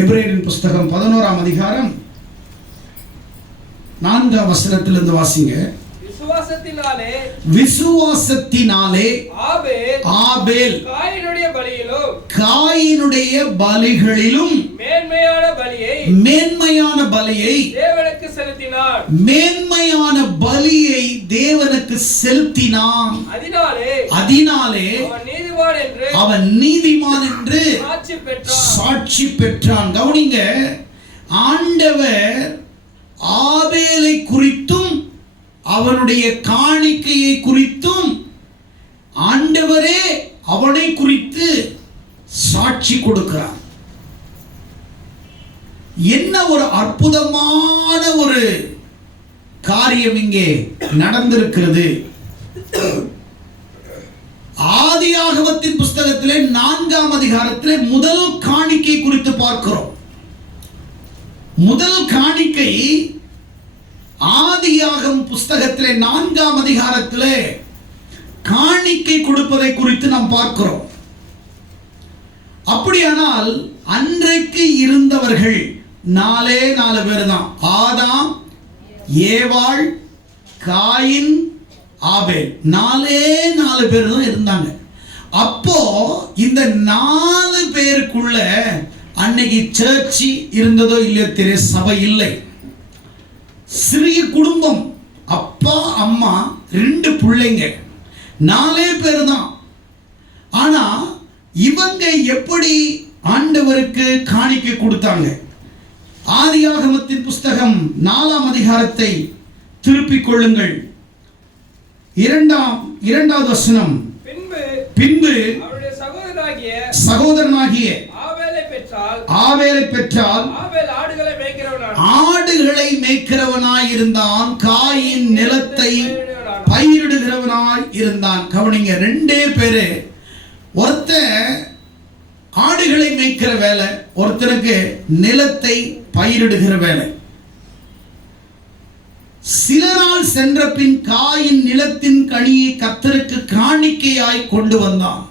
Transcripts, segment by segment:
எபிரேயரின் புஸ்தகம் 11ஆம் அதிகாரம் 4ஆம் வசனத்திலிருந்து வாசிங்க. விசுவாசத்தினாலே ஆபேல் காயினுடைய பலிகளிலும் மேன்மையான பலியை தேவனுக்கு செலுத்தினான். அதனாலே அவன் நீதிமான் என்று சாட்சி பெற்றான். கவனிங்க, ஆண்டவர் ஆபேலை குறித்தும் அவனுடைய காணிக்கையை குறித்தும் ஆண்டவரே அவனை குறித்து சாட்சி கொடுக்கிறார். என்ன ஒரு அற்புதமான ஒரு காரியம் இங்கே நடந்திருக்கிறது. ஆதியாகமத்தின் புஸ்தகத்திலே 4ஆம் அதிகாரத்திலே முதல் காணிக்கை குறித்து பார்க்கிறோம். முதல் காணிக்கை ஆதியாகம புஸ்தகத்திலே 4ஆம் அதிகாரத்திலே காணிக்கை கொடுப்பதை குறித்து நாம் பார்க்கிறோம். அப்படியானால் அன்றைக்கு இருந்தவர்கள் 4 பேர் தான். ஆதாம், ஏவாள், காயின், ஆபேல். 4 பேர் தான் இருந்தாங்க. அப்போ இந்த 4 பேருக்குள்ள அன்னைக்கு சர்ச் இருந்ததோ இல்லையோ தெரிய, சபை இல்லை. சிறிய குடும்பம், அப்பா அம்மா 2 பிள்ளைங்க, 4 பேர் தான். ஆனா இவங்க எப்படி ஆண்டவருக்கு காணிக்கை கொடுத்தாங்க? ஆதியாகமத்தின் புஸ்தகம் 4ஆம் அதிகாரத்தை திருப்பிக் கொள்ளுங்கள். 2வது வசனம். பின்பு சகோதரனாகிய ஆபேலை பெற்றால் ஆடுகளை மேய்க்கிறவனாய் இருந்தான், காயின் நிலத்தை பயிரிடுகிறவனாய் இருந்தான். கவனிங்க, 2 பேரு. ஒருத்தர் ஆடுகளை மேய்க்கிற வேலை, ஒருத்தருக்கு நிலத்தை பயிரிடுகிற வேலை. சில நாள் சென்ற பின் காயின் நிலத்தின் கனியை கர்த்தருக்கு காணிக்கையாய் கொண்டு வந்தான்.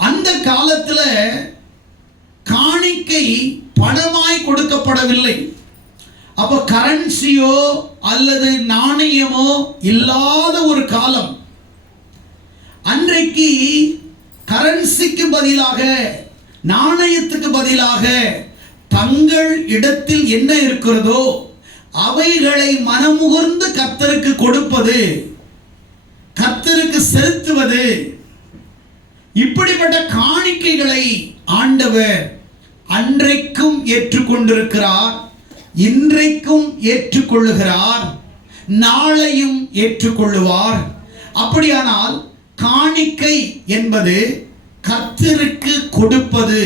அந்த காலத்துல காணிக்கை பணமாய் கொடுக்கப்படவில்லை. அப்ப கரன்சியோ அல்லது நாணயமோ இல்லாத ஒரு காலம். அன்றைக்கு கரன்சிக்கு பதிலாக, நாணயத்துக்கு பதிலாக தங்கள் இடத்தில் என்ன இருக்கிறதோ அவைகளை மனமுகர்ந்து கர்த்தருக்கு கொடுப்பது, கர்த்தருக்கு செலுத்துவது. இப்படிப்பட்ட காணிக்கைகளை ஆண்டவர் அன்றைக்கும் ஏற்றுக்கொண்டிருக்கிறார், இன்றைக்கும் ஏற்றுக்கொள்ளுகிறார், நாளையும் ஏற்றுக்கொள்ளுவார். அப்படியானால் காணிக்கை என்பது கர்த்தருக்கு கொடுப்பது,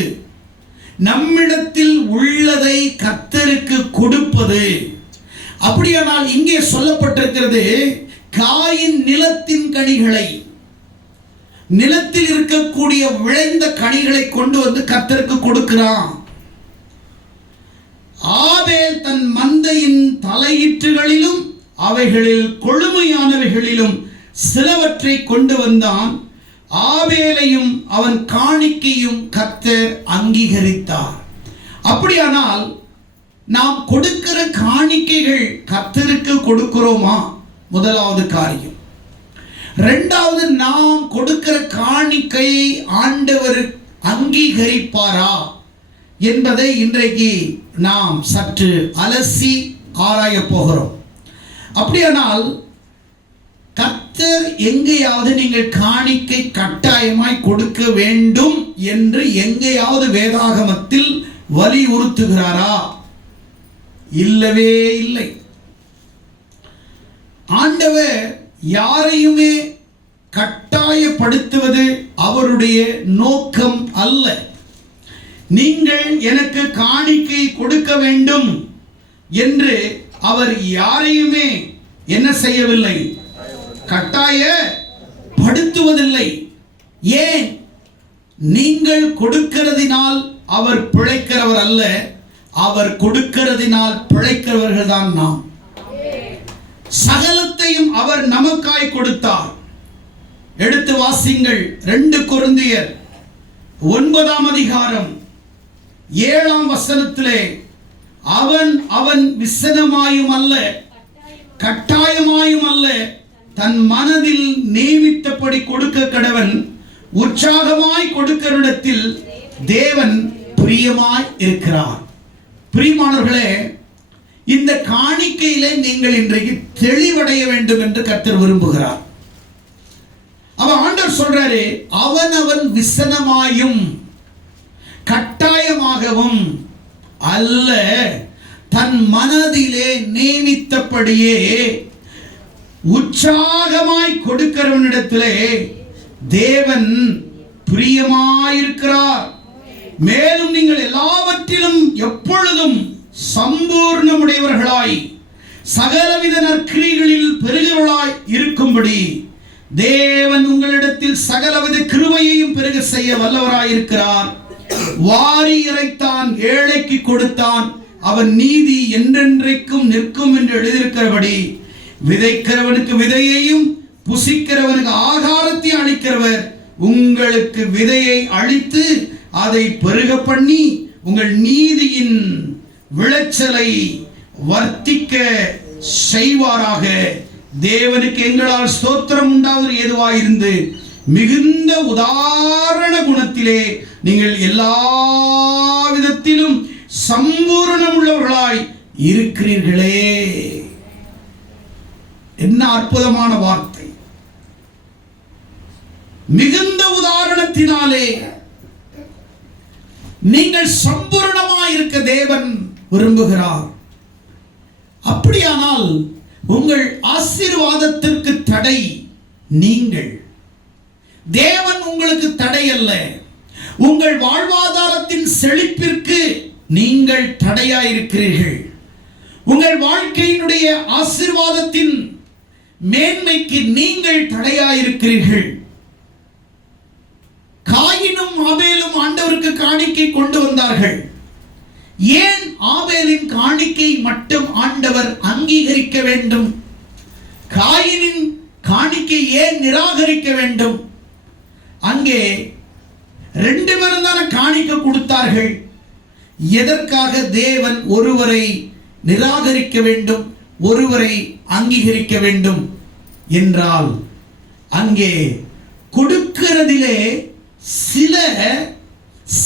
நம்மிடத்தில் உள்ளதை கர்த்தருக்கு கொடுப்பது. அப்படியானால் இங்கே சொல்லப்பட்டிருக்கிறது, காயின் நிலத்தின் கனிகளை, நிலத்தில் இருக்கக்கூடிய விளைந்த கனிகளை கொண்டு வந்து கர்த்தருக்கு கொடுக்கிறான். ஆபேல் தன் மந்தையின் தலையீற்றுகளிலும் அவைகளில் கொழுமையானவைகளிலும் சிலவற்றை கொண்டு வந்தான். ஆபேலையும் அவன் காணிக்கையும் கர்த்தர் அங்கீகரித்தார். அப்படியானால் நாம் கொடுக்கிற காணிக்கைகள் கர்த்தருக்கு கொடுக்கிறோமா? முதலாவது காரியம். 2வது, நாம் கொடுக்கிற காணிக்கையை ஆண்டவர் அங்கீகரிப்பாரா என்பதை இன்றைக்கு நாம் சற்று அலசி ஆராய போகிறோம். அப்படியானால் கர்த்தர் எங்கேயாவது நீங்கள் காணிக்கை கட்டாயமாய் கொடுக்க வேண்டும் என்று எங்கேயாவது வேதாகமத்தில் வலியுறுத்துகிறாரா? இல்லவே இல்லை. ஆண்டவர் யாரையுமே கட்டாயப்படுத்துவது அவருடைய நோக்கம் அல்ல. நீங்கள் எனக்கு காணிக்கை கொடுக்க வேண்டும் என்று அவர் யாரையுமே என்ன செய்யவில்லை? கட்டாயப்படுத்துவதில்லை. ஏன்? நீங்கள் கொடுக்கிறதினால் அவர் பிழைக்கிறவர் அல்ல, அவர் கொடுக்கிறதினால் பிழைக்கிறவர்கள் தான் நாம். சகலத்தையும் அவர் நமக்காய் கொடுத்தார். எடுத்து வாசிங்கள் 2 கொரிந்தியர் 9ஆம் அதிகாரம் 7ஆம் வசனத்திலே அவன் விசனமாயும் அல்ல கட்டாயமாயும் அல்ல தன் மனதில் நியமித்தபடி கொடுக்க கடவன், உற்சாகமாய் கொடுக்கிறஇடத்தில் தேவன் பிரியமாய் இருக்கிறார். பிரியமானவர்களே, இந்த காணிக்கையிலே நீங்கள் இன்றைக்கு தெளிவடைய வேண்டும் என்று கர்த்தர் விரும்புகிறார். ஆண்டவர் சொல்றாரு, அவன் விசனமாயும் கட்டாயமாகவும் அல்ல தன் மனதிலே நியமித்தபடியே உற்சாகமாய் கொடுக்கிறவனிடத்திலே தேவன் பிரியமாயிருக்கிறார். மேலும் நீங்கள் எல்லாவற்றிலும் எப்பொழுதும் சம்பூர்ணமுடையவர்களாய் சகலவித நற்கிரிகளில் பெருகிறவர்களாய் இருக்கும்படி தேவன் உங்களிடத்தில் சகலவித கிருபையையும் பெருக செய்ய வல்லவராயிருக்கிறார். வாரி இறைத்தான், ஏழைக்கு கொடுத்தான், அவன் நீதி என்றென்றைக்கும் நிற்கும் என்று எழுதியிருக்கிறபடி விதைக்கிறவனுக்கு விதையையும் புசிக்கிறவனுக்கு ஆகாரத்தை அளிக்கிறவர் உங்களுக்கு விதையை அளித்து அதை பெருக பண்ணி உங்கள் நீதியின் விளைச்சலை வர்த்திக்க செய்வாராக. தேவனுக்கு எங்களால் ஸ்தோத்திரம் உண்டாவது ஏதுவாயிருந்து மிகுந்த உதாரண குணத்திலே நீங்கள் எல்லா விதத்திலும் சம்பூர்ணம் உள்ளவர்களாய் இருக்கிறீர்களே. என்ன அற்புதமான வார்த்தை! மிகுந்த உதாரணத்தினாலே நீங்கள் சம்பூர்ணமாய் இருக்க தேவன் விரும்புகிறார். அப்படியானால் உங்கள் ஆசீர்வாதத்திற்கு தடை நீங்கள். தேவன் உங்களுக்கு தடை அல்ல. உங்கள் வாழ்வாதாரத்தின் செழிப்பிற்கு நீங்கள் தடையாயிருக்கிறீர்கள். உங்கள் வாழ்க்கையினுடைய ஆசீர்வாதத்தின் மேன்மைக்கு நீங்கள் தடையாயிருக்கிறீர்கள். காயினும் ஆபேலும் ஆண்டவருக்கு காணிக்கை கொண்டு வந்தார்கள். ஏன் ஆபேலின் காணிக்கை மட்டும் ஆண்டவர் அங்கீகரிக்க வேண்டும்? காயினின் காணிக்கை ஏன் நிராகரிக்க வேண்டும்? அங்கே 2 பேரும் தான காணிக்கை கொடுத்தார்கள். எதற்காக தேவன் ஒருவரை நிராகரிக்க வேண்டும், ஒருவரை அங்கீகரிக்க வேண்டும் என்றால், அங்கே கொடுக்கிறதிலே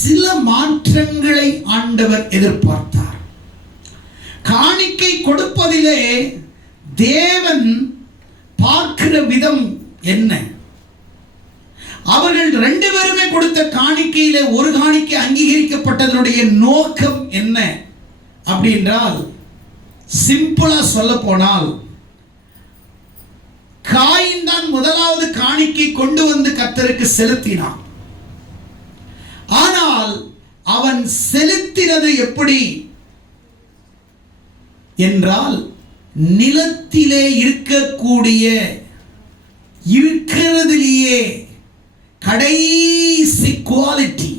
சில மாற்றங்களை ஆண்டவர் எதிர்பார்த்தார். காணிக்கை கொடுப்பதிலே தேவன் பார்க்கிற விதம் என்ன? அவர்கள் 2 பேருமே கொடுத்த காணிக்கையில ஒரு காணிக்கை அங்கீகரிக்கப்பட்டதனுடைய நோக்கம் என்ன அப்படின்றால், சிம்பிளா சொல்ல போனால், காயின் தான் முதலாவது காணிக்கை கொண்டு வந்து கர்த்தருக்கு செலுத்தினான். ஆனால் அவன் செலுத்தினது எப்படி என்றால், நிலத்திலே இருக்கிறதிலேயே கடைசி குவாலிட்டி.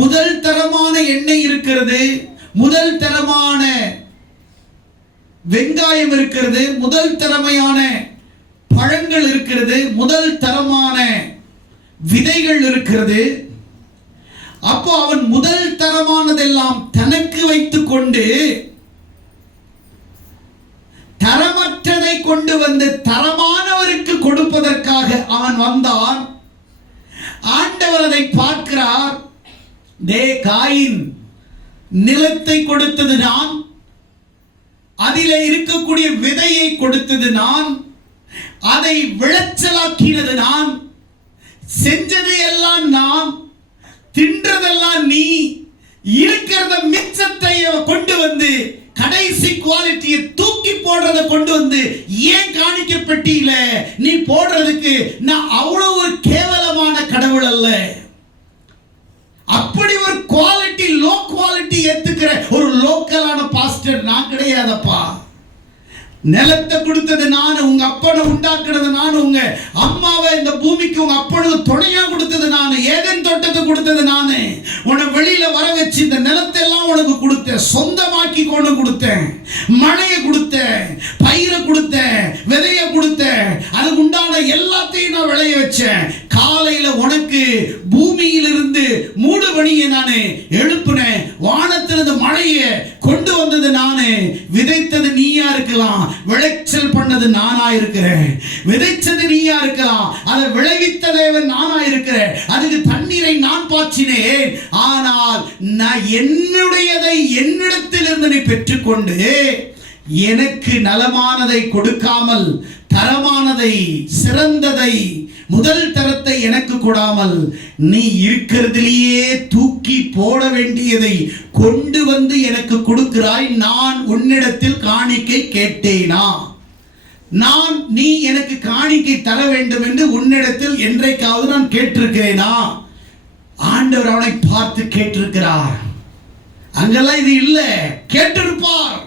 முதல் தரமான எண்ணெய் இருக்கிறது, முதல் தரமான வெங்காயம் இருக்கிறது, முதல் தரமான பழங்கள் இருக்கிறது, முதல் தரமான விதைகள் இருக்கிறது. அப்போ அவன் முதல் தரமானதெல்லாம் தனக்கு வைத்துக் கொண்டு தரமற்றதை கொண்டு வந்து தரமானவருக்கு கொடுப்பதற்காக அவன் வந்தான். ஆண்டவர் அதை பார்க்கிறார். காயின், நிலத்தை கொடுத்தது நான், அதிலே இருக்கக்கூடிய விதையை கொடுத்தது நான், அதை விளைச்சலாக்கினது நான், செஞ்சது எல்லாம் நான், தின்றதெல்லாம் நீ, இருக்கிறத மிச்சத்தை கொண்டு வந்து கடைசி குவாலிட்டியை தூக்கி போடுறத கொண்டு வந்து ஏன் காணிக்கை பெட்டியில நீ போடுறதுக்கு நான் அவ்வளவு ஒரு கேவலமான கடவுள் அல்ல. அப்படி ஒரு குவாலிட்டி, லோ குவாலிட்டி ஏத்துக்கிற ஒரு லோக்கலான பாஸ்டர் நான் கிடையாதப்பா. நிலத்தை கொடுத்தது நானு, உங்க அப்பனை உண்டாக்குனது நானு, உங்க அம்மாவை இந்த பூமிக்கு உங்க அப்பனுக்கு துணையா கொடுத்தது நானு, ஏதேன் தோட்டத்தை கொடுத்தது நானு, உன்னை வெளியில வர வச்சு இந்த நிலத்தை எல்லாம் உனக்கு கொடுத்தேன், சொந்தமாக்கி கொண்டு கொடுத்தேன், மழையை கொடுத்தேன், பயிரை கொடுத்தேன், விதைய கொடுத்தேன், அதுக்கு உண்டான எல்லாத்தையும் நான் விளைய வச்சேன். காலையில உனக்கு பூமியிலிருந்து மூடுபனியை நானு எழுப்புனேன், வானத்திலிருந்து மழையை கொண்டு வந்தது நானு, விதைத்தது நீயா இருக்கலாம், விளைச்சல் பண்ணது நானா இருக்கிறேன், விதைச்சது நீயா இருக்கலாம், அதை விளைவித்த தேவன் நானா இருக்கிறேன், அதுக்கு தண்ணீரை நான் பாய்ச்சினேன். ஆனால் நான் என்னுடையதை என்னிடத்திலிருந்து நீ பெற்றுக்கொண்டு எனக்கு நலமானதை கொடுக்காமல், தரமானதை, சிறந்ததை, முதல் தரத்தை எனக்கு கொடாமல், நீ இருக்கிறதிலேயே தூக்கி போட வேண்டியதை கொண்டு வந்து எனக்கு கொடுக்கிறாய். நான் உன்னிடத்தில் காணிக்கை கேட்டேனா? நீ எனக்கு காணிக்கை தர வேண்டும் என்று உன்னிடத்தில் என்றைக்காவது நான் கேட்டிருக்கிறேனா? ஆண்டவர் அவனை பார்த்து கேட்டிருக்கிறார். அங்கெல்லாம் இது இல்லை, கேட்டிருப்பார்.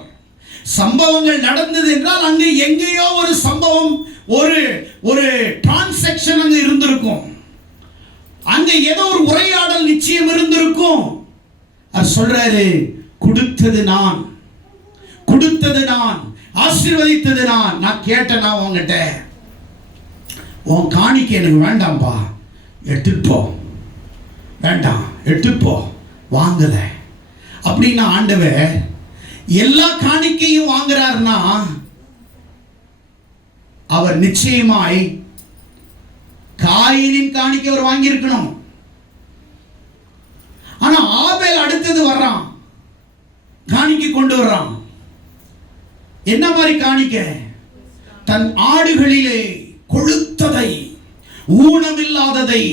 சம்பவங்கள் நடந்தது என்றால் அங்கு எங்கேயோ ஒரு சம்பவம், ஒரு டிரான்சாக்ஷன் அங்க இருந்திருக்கும், அங்க ஏதோ ஒரு உரையாடல் நிச்சயம் இருந்திருக்கும். அவர் சொல்றாரு, கொடுத்தது நான், ஆசீர்வதித்தது நான் கேட்டேனா உங்ககிட்ட? உன் காணிக்கை எனக்கு வேண்டாம்பா, எடுத்துட்டு போ, வேண்டாம் எடுத்துட்டு போ, வாங்கல அப்படின்னா ஆண்டவர் எல்லா காணிக்கையும் வாங்குறாருன்னா அவர் நிச்சயமாய் காயினின் காணிக்கை அவர் வாங்கி இருக்கணும். ஆனா ஆபேல் அடுத்தது வர்றான், காணிக்கை கொண்டு வர்றான். என்ன மாதிரி காணிக்கை? தன் ஆடுகளிலே கொழுத்ததை, ஊனமில்லாததை,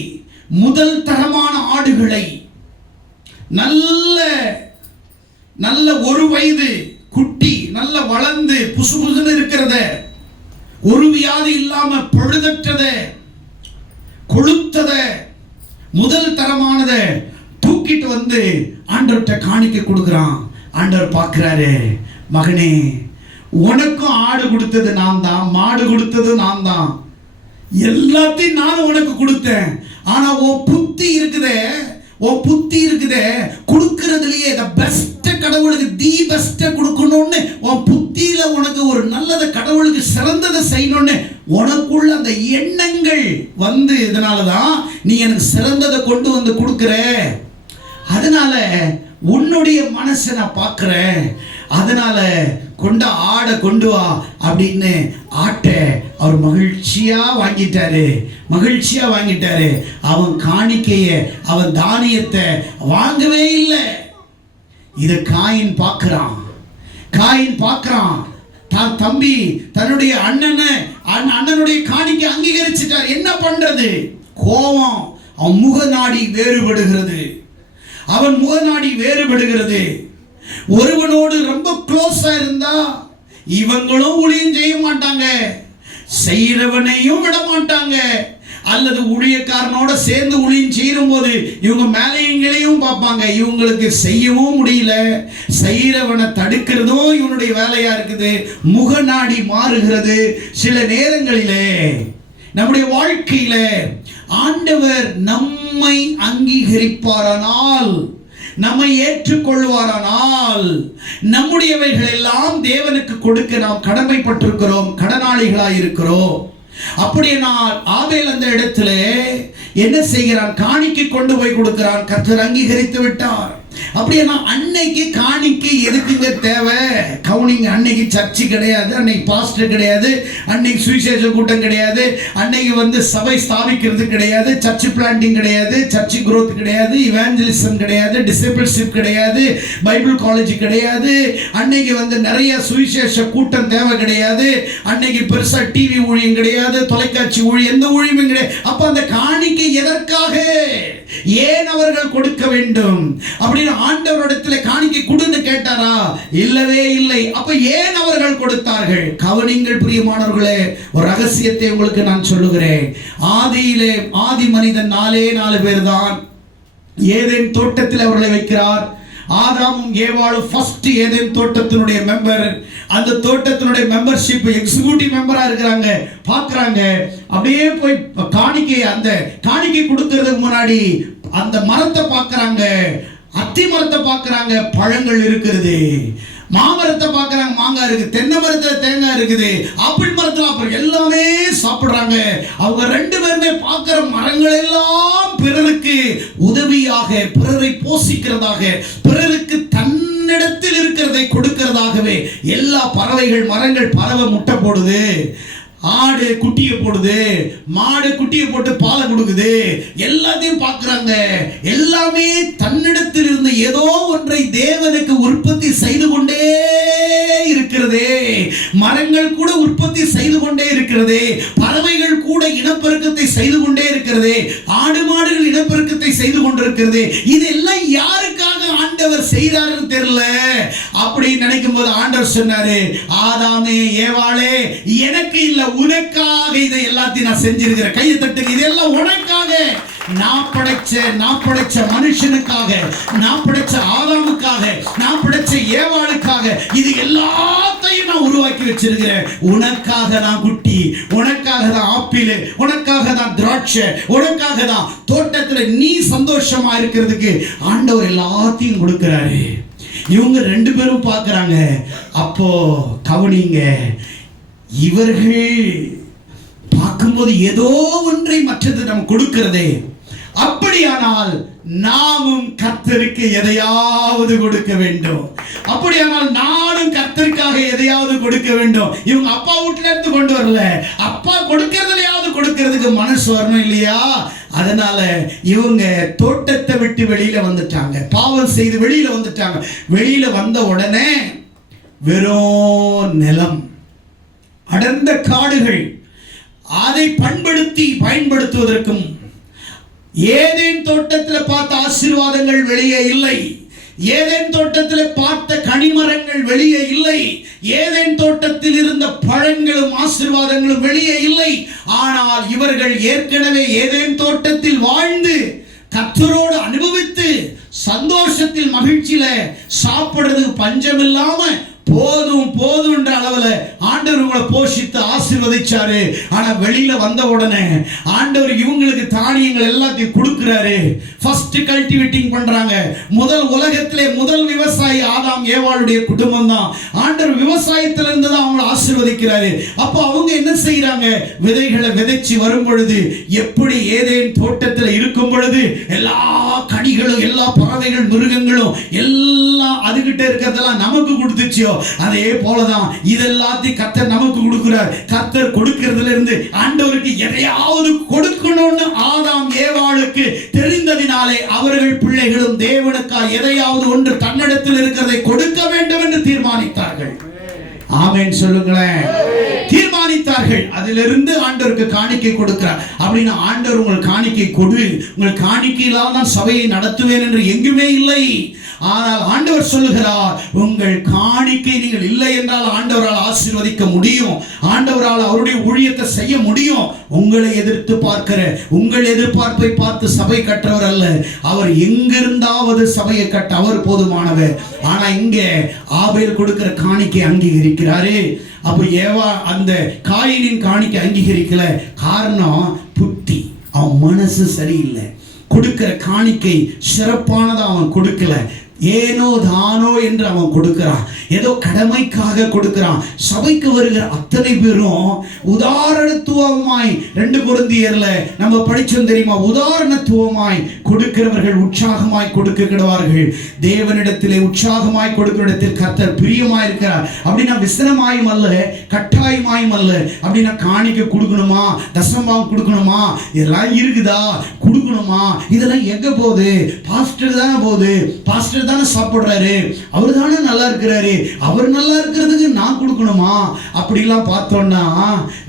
முதல் தரமான ஆடுகளை, நல்ல ஒரு வயது குட்டி, நல்ல வளர்ந்து புசுபுசுன்னு இருக்கிறத, ஒரு வியாதி இல்லாம பழுதற்றத, கொழுத்தத, முதல் தரமானத தூக்கிட்டு வந்து ஆண்டவர்கிட்ட காணிக்கை கொடுக்கிறான். ஆண்டவர் பார்க்கிறாரு, மகனே உனக்கும் ஆடு கொடுத்தது நான் தான், மாடு கொடுத்தது நான் தான், எல்லாத்தையும் நான் உனக்கு கொடுத்தேன். ஆனா உன் புத்தி இருக்குதே, கொடுக்கிறதுலயே பெஸ்ட் கடவுளுக்கு தி பெஸ்ட் கொடுக்கணும்னு உன் புத்தியில உனக்கு ஒரு நல்லதை, கடவுளுக்கு சிறந்ததை செய்யணும்னு உனக்குள்ள அந்த எண்ணங்கள் வந்து, இதனாலதான் நீ எனக்கு சிறந்ததை கொண்டு வந்து கொடுக்கிற. அதனால உன்னுடைய மனசை நான் பார்க்கிறேன், அதனால கொண்ட ஆடை கொண்டு வா அப்படின்னு ஆட்டை அவர் மகிழ்ச்சியா வாங்கிட்டாரு. அவன் காணிக்கைய, அவன் தானியத்தை வாங்கவே இல்லை. இத காயின் பார்க்கிறான். தான் தம்பி தன்னுடைய அண்ணனுடைய காணிக்கை அங்கீகரிச்சிட்டார். என்ன பண்றது? கோபம். அவன் முகநாடி வேறுபடுகிறது. ஒருவனோடு ரொம்ப க்ளோஸா இருந்தா இவங்களும் ஊழியம் செய்ய மாட்டாங்க, செய்யறவனையும் விட மாட்டாங்க. அல்லது ஊழியக்காரனோட சேர்ந்து ஊழியம் செய்யும் போது இவங்க மேலையும் பார்ப்பாங்க, இவங்களுக்கு செய்யவும் முடியல, செய்யறவனை தடுக்கிறதும் இவனுடைய வேலையா இருக்குது. முகநாடி மாறுகிறது. சில நேரங்களிலே நம்முடைய வாழ்க்கையில ஆண்டவர் நம்மை அங்கீகரிப்பாரானால், நம்மை ஏற்றுக்கொள்வாரானால், நம்முடையவைகள் எல்லாம் தேவனுக்கு கொடுக்க நாம் கடமைப்பட்டிருக்கிறோம், கடனாளிகளாய் இருக்கிறோம். அப்படியானால் ஆபேல் அந்த இடத்துல என்ன செய்கிறான்? காணிக்கை கொண்டு போய் கொடுக்கிறான். கர்த்தர் அங்கீகரித்து விட்டார். அப்படியே அன்னைக்கு காணிக்கை எதுக்குங்க தேவை? கவுனிங். அன்னைக்கு சர்ச்சு கிடையாது, அன்னைக்கு பாஸ்டர் கிடையாது, அன்னைக்கு சுவிசேஷ கூட்டம் கிடையாது, அன்னைக்கு சபை ஸ்தாபிக்கிறது கிடையாது, சர்ச் பிளான்டிங் கிடையாது, சர்ச் growth கிடையாது, இவாஞ்சலிசம் கிடையாது, டிசைபிள்ஷிப் கிடையாது, பைபிள் காலேஜ் கிடையாது, அன்னைக்கு நிறைய சுவிசேஷ கூட்டம் தேவை கிடையாது, அன்னைக்கு பெருசா டிவி ஊழியம் கிடையாது, தொலைக்காட்சி ஊழியம், எந்த ஊழியமும் கிடையாது. அப்ப அந்த காணிக்கை எதற்காக, ஏன் அவர்கள் கொடுக்க வேண்டும்? அப்படின்னு ஆண்டவரிடத்தில் காணிக்கை கொடுன்னு கேட்டாரா? இல்லவே இல்லை. அப்ப ஏன் அவர்கள் கொடுத்தார்கள்? கவனிங்கள் பிரியமானவர்களே, ஒரு ரகசியத்தை உங்களுக்கு நான் சொல்லுகிறேன். ஆதி மனிதன் 4 பேர் தான். ஏதேன் தோட்டத்தில் அவர்களை வைக்கிறார். ஆதாமும் ஏவாளும் ஃபர்ஸ்ட் ஏதேன் தோட்டத்தினுடைய மெம்பர். அந்த தோட்டத்தினுடைய மெம்பர்ஷிப் எக்ஸிக்யூட்டிவ் மெம்பரா இருக்கிறாங்க, பார்க்கறாங்க. அப்படியே போய் அந்த காணிக்கை கொடுக்கிறதுக்கு முன்னாடி அந்த மரத்தை பார்க்கறாங்க, அத்தி மரத்தை பார்க்கறாங்க, பழங்கள் இருக்கிறது. மாமரத்தை பார்க்கறாங்க, மாங்காய் இருக்கு. தென்னை மரத்துல தேங்காய் இருக்குது. ஆப்பிள் மரத்துல ஆப்பிள், எல்லாமே சாப்பிடுறாங்க. அவங்க ரெண்டு பேருமே பார்க்கிற மரங்கள் எல்லாம் பிறருக்கு உதவியாக, பிறரை போஷிக்கிறதாக, பிறருக்கு தன்னிடத்தில் இருக்கிறதை கொடுக்கிறதாகவே. எல்லா பறவைகள், மரங்கள் பறவை முட்டை போடுது, ஆடு குட்டியை போடுது, மாடு குட்டியை போட்டு பாலை கொடுக்குது. எல்லாத்தையும் பார்க்கறாங்க. எல்லாமே தன்னிடத்தில் இருந்து ஏதோ ஒன்றை தேவனுக்கு உற்பத்தி செய்து கொண்டே இருக்கிறதே. மரங்கள் கூட உற்பத்தி செய்து கொண்டே இருக்கிறதே. பறவைகள் கூட இனப்பெருக்கத்தை செய்து கொண்டே இருக்கிறதே. ஆடு மாடுகள் இனப்பெருக்கத்தை செய்து கொண்டிருக்கிறது. இதெல்லாம் யாருக்காக ஆண்டவர் செய்கிறாருன்னு தெரியல. அப்படி நினைக்கும் போது ஆண்டவர் சொன்னாரு, ஆதாமே ஏவாளே, எனக்கு இல்ல, உனக்காக இதை எல்லாத்தையும் நான் செஞ்சிருக்கிறேன். கையை தட்டுங்க. இதெல்லாம் உனக்காக. நான் படைச்ச மனுஷனுக்காக, நான் படைச்ச ஆதாமுக்காக, நான் படைச்ச ஏவாளுக்காக இது எல்லாத்தையும் நான் உருவாக்கி வச்சிருக்கிறேன். உனக்காக தான் குட்டி, உனக்காக தான் ஆப்பிள், உனக்காக தான் திராட்சை, உனக்காக தான் தோட்டத்துல நீ சந்தோஷமா இருக்கிறதுக்கு ஆண்டவர் எல்லாத்தையும் கொடுக்கிறாரு. இவங்க ரெண்டு பேரும் பார்க்கறாங்க. அப்போ கவனிங்க, இவர்கள் பார்க்கும்போது ஏதோ ஒன்றை மற்றது நம்ம கொடுக்கிறதே. அப்படியானால் நாமும் கர்த்தருக்கு எதையாவது கொடுக்க வேண்டும். அப்படியானால் நானும் கர்த்தருக்காக எதையாவது கொடுக்க வேண்டும். இவங்க அப்பா வீட்டுல இருந்து கொண்டு வரல, அப்பா கொடுக்கறதுலயாவது கொடுக்கிறதுக்கு மனசு வரணும் இல்லையா? அதனால இவங்க தோட்டத்தை விட்டு வெளியில வந்துட்டாங்க, பாவம் செய்து வெளியில வந்துட்டாங்க. வெளியில வந்த உடனே வெறும் நிலம், அடர்ந்த காடுகள். அதை பயன்படுத்துவதற்கும் ஏதேன் தோட்டத்தில் பார்த்த ஆசீர்வாதங்கள் வெளியே இல்லை. ஏதேன் தோட்டத்தில் பார்த்த கனிமரங்கள் வெளியே இல்லை. ஏதேன் தோட்டத்தில் இருந்த பழங்களும் ஆசீர்வாதங்களும் வெளியே இல்லை. ஆனால் இவர்கள் ஏற்கனவே ஏதேன் தோட்டத்தில் வாழ்ந்து கர்த்தரோடு அனுபவித்து சந்தோஷத்தில் மகிழ்ச்சியில சாப்பிடுறதுக்கு பஞ்சம் இல்லாம போதும் என்ற அளவுல ஆண்டவர் உங்களை போஷித்து ஆசீர்வதிச்சாரு. ஆனா வெளியில வந்த உடனே ஆண்டவர் இவங்களுக்கு தானியங்கள் எல்லாத்தையும் கொடுக்கிறாரு. ஃபர்ஸ்ட் கல்டிவேட்டிங் பண்றாங்க. உலகத்திலே முதல் விவசாயி ஆதாம் ஏவாளுடைய குடும்பம் தான். ஆண்டவர் விவசாயத்துல இருந்து தான் அவங்களை ஆசீர்வதிக்கிறாரு. அப்போ அவங்க என்ன செய்யறாங்க? விதைகளை விதைச்சு வரும் பொழுது, எப்படி ஏதேன் தோட்டத்தில் இருக்கும் பொழுது எல்லா கனிகளும், எல்லா பறவைகள், மிருகங்களும் எல்லாம் அதுகிட்ட இருக்கிறதெல்லாம் நமக்கு கொடுத்துச்சியோ, அதே போலதான் இதெல்லாத்தையும் கர்த்தர் நமக்கு கொடுக்கிறார். கர்த்தர் கொடுக்கிறதுல இருந்து ஆண்டவருக்கு எதையாவது கொடுக்கணும்னு ஆதாம் ஏவாளுக்கு தெரிந்ததினாலே அவர்கள் பிள்ளைகளும் தேவனுக்காக எதையாவது ஒன்று தன்னிடத்தில் இருக்கிறதை கொடுக்க வேண்டும் என்று தீர்மானித்தார்கள். ஆமென் சொல்லுங்களேன். தீர்மானித்தார்கள். அதிலிருந்து ஆண்டவருக்கு காணிக்கை கொடுக்கிறார். அப்படின்னா ஆண்டவர் உங்கள் காணிக்கை கொடு, உங்கள் காணிக்கையினால் தான் சபையை நடத்துவேன் என்று எங்குமே இல்லை. ஆனால் ஆண்டவர் சொல்லுகிறார், உங்கள் காணிக்கை நீங்கள் இல்லை என்றால் ஆண்டவரால் ஆசீர்வதிக்க முடியும், ஆண்டவரால் அவருடைய ஊழியத்தை செய்ய முடியும். உங்களை எதிர்த்து பார்க்கிற உங்கள் எதிர்பார்ப்பை பார்த்து சபை கற்றவர் அல்ல. அவர் எங்கிருந்தாவது சபையை கட்ட அவர் போதுமானவர். ஆனா இங்கே ஆபேல் கொடுக்கிற காணிக்கை அங்கீகரிக்கிறாரு. அப்ப ஏவா அந்த காயினின் காணிக்கை அங்கீகரிக்கல. காரணம் புத்தி, அவன் மனசு சரியில்லை. கொடுக்கிற காணிக்கை சிறப்பானதை அவன் கொடுக்கல. ஏனோ தானோ என்று அவன் கொடுக்கிறான். ஏதோ கடமைக்காக கொடுக்கிறான். சபைக்கு வருகிற அத்தனை பேரும் உதாரணத்துவமாய் 2 கொரிந்தியர்ல நம்ம படிச்சோம் தெரியுமா? உதாரணத்துவமாய் கொடுக்கிறவர்கள் உற்சாகமாய் கொடுக்கிறார்கள். தேவனிடத்திலே உற்சாகமாய் கொடுக்கிற இடத்தில் கர்த்தர் பிரியமாய் இருக்கிறார். அப்படின்னா விசனமாயும் அல்ல, கட்டாயமாயும் அல்ல. அப்படின்னா காணிக்கை கொடுக்கணுமா, தசமபாகம் கொடுக்கணுமா, இதெல்லாம் இருக்குதா, கொடுக்கணுமா, இதெல்லாம் எங்க போகுது? பாஸ்டர் தானே போகுது, பாஸ்டர் தானே சாப்பிடுறாரு, அவர் தானே நல்லா இருக்கிறாரு, அவர் நல்லா இருக்கிறதுக்கு நான் கொடுக்கணுமா? அப்படிலாம் பார்த்தோம்னா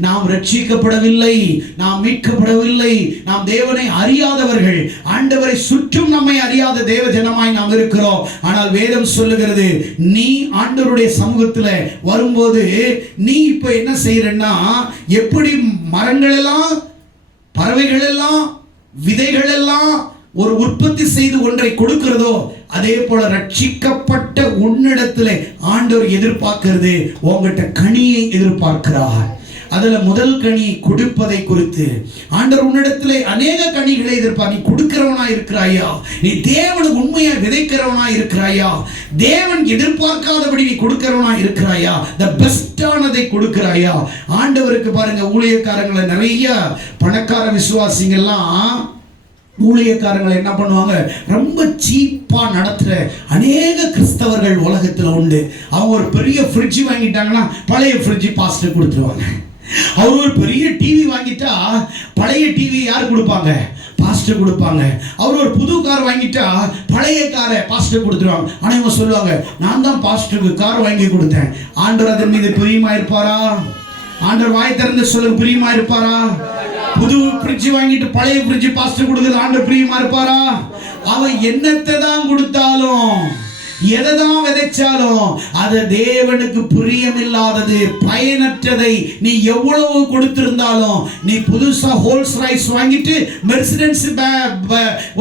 நாம் ரட்சிக்கப்படவில்லை, நாம் மீட்கப்படவில்லை, நாம் தேவனை அறியாதவர்கள், ஆண்டவரை சுற்றும் நம்மை அறியாத தேவ ஜனமாய் நாம் இருக்கிறோம். ஆனால் வேதம் சொல்லுகிறது, நீ ஆண்டவருடைய சமூகத்தில் வரும்போது நீ இப்ப என்ன செய்யறன்னா, எப்படி மரங்கள் எல்லாம், பறவைகள் எல்லாம், விதைகள் எல்லாம் ஒரு உற்பத்தி செய்து ஒன்றை கொடுக்கிறதோ, அதே போல ரட்சிக்கப்பட்ட உன்னிடத்துல ஆண்டவர் எதிர்பார்க்கிறது உங்ககிட்ட கனியை எதிர்பார்க்கிறார். அதுல முதல் கனி கொடுப்பதை குறித்து ஆண்டவர் உன்னிடத்திலே அநேக கனிகளை எதிர்ப்பார். நீ கொடுக்கிறவனா இருக்கிறாயா? நீ தேவனுக்கு உண்மையா விதைக்கிறவனா இருக்கிறாயா? தேவன் எதிர்பார்க்காதபடி நீ கொடுக்கிறவனா இருக்கிறாயா? த பெஸ்டானதை கொடுக்கிறாயா? ஆண்டவருக்கு பாருங்க, ஊழியக்காரங்களை நிறைய பணக்கார விசுவாசிங்கெல்லாம் ஊழியக்காரங்களை என்ன பண்ணுவாங்க, ரொம்ப சீப்பா நடத்துற அநேக கிறிஸ்தவர்கள் உலகத்தில் உண்டு. அவங்க ஒரு பெரிய ஃப்ரிட்ஜ் வாங்கிட்டாங்கன்னா பழைய ஃப்ரிட்ஜ் பாஸ்டர் கொடுத்துருவாங்க. அவர் ஒரு பெரிய டிவி வாங்கிட்டா பழைய டிவி யார் கொடுப்பாங்க? பாஸ்டர் கொடுப்பாங்க. அவர் ஒரு புது கார் வாங்கிட்டா பழைய காரை பாஸ்டர் கொடுத்துருவாங்க. ஆனால் இவங்க சொல்லுவாங்க, நான் தான் பாஸ்டருக்கு கார் வாங்கி கொடுத்தேன். ஆண்டவர் அதன் மீது பிரியமா இருப்பாரா? ஆண்டவர் வாய் திறந்து சொல்லுங்க, பிரியமா இருப்பாரா? புது ஃப்ரிட்ஜ் வாங்கிட்டு பழைய ஃப்ரிட்ஜ் பாஸ்டர் கொடுக்குறது ஆண்டவர் பிரியமா இருப்பாரா? அவன் என்னத்தை தான் கொடுத்தாலும் எதை தான் விதைச்சாலும் அது தேவனுக்கு பிரியமில்லாதது, பயனற்றதை. நீ எவ்வளவு கொடுத்திருந்தாலும், நீ புதுசா ஹோல்ஸ் ரைஸ் வாங்கிட்டு மெர்சிடென்ஸ்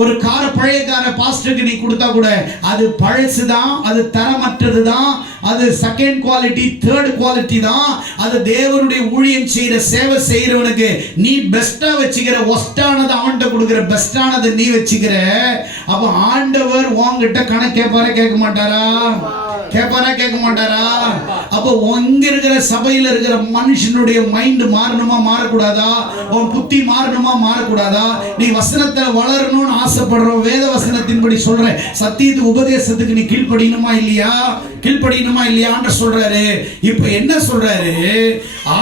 ஒரு காரை பழைய காரை பாஸ்டருக்கு நீ கொடுத்தா கூட அது பழசுதான், அது தரமற்றது தான், அது செகண்ட் குவாலிட்டி, தேர்ட் குவாலிட்டி தான். அது தேவனுடைய ஊழியம் செய்யற சேவை செய்யறவனுக்கு நீ பெஸ்டா வச்சுக்கிற, ஒஸ்டானது அவன்கிட்ட கொடுக்கிற, பெஸ்டானது நீ வச்சுக்கிற. அப்ப ஆண்டவர் உன்கிட்ட கணக்கு கேட்பாரா கேட்க மாட்டாரா? கேட்பாரா கேட்க மாட்டாரா? அப்ப இங்க இருக்கிற சபையில இருக்கிற மனுஷனுடைய மைண்ட் மாறணுமா மாறக்கூடாதா? உன் புத்தி மாறணுமா மாறக்கூடாதா? நீ வசனத்தை வளரணும்னு ஆசைப்படுறோம், வேத வசனத்தின்படி சொல்ற சத்தியத்து உபதேசத்துக்கு நீ கீழ்ப்படியணுமா இல்லையா? கீழ்ப்படியணுமா இல்லையான்னு சொல்றாரு. இப்ப என்ன சொல்றாரு?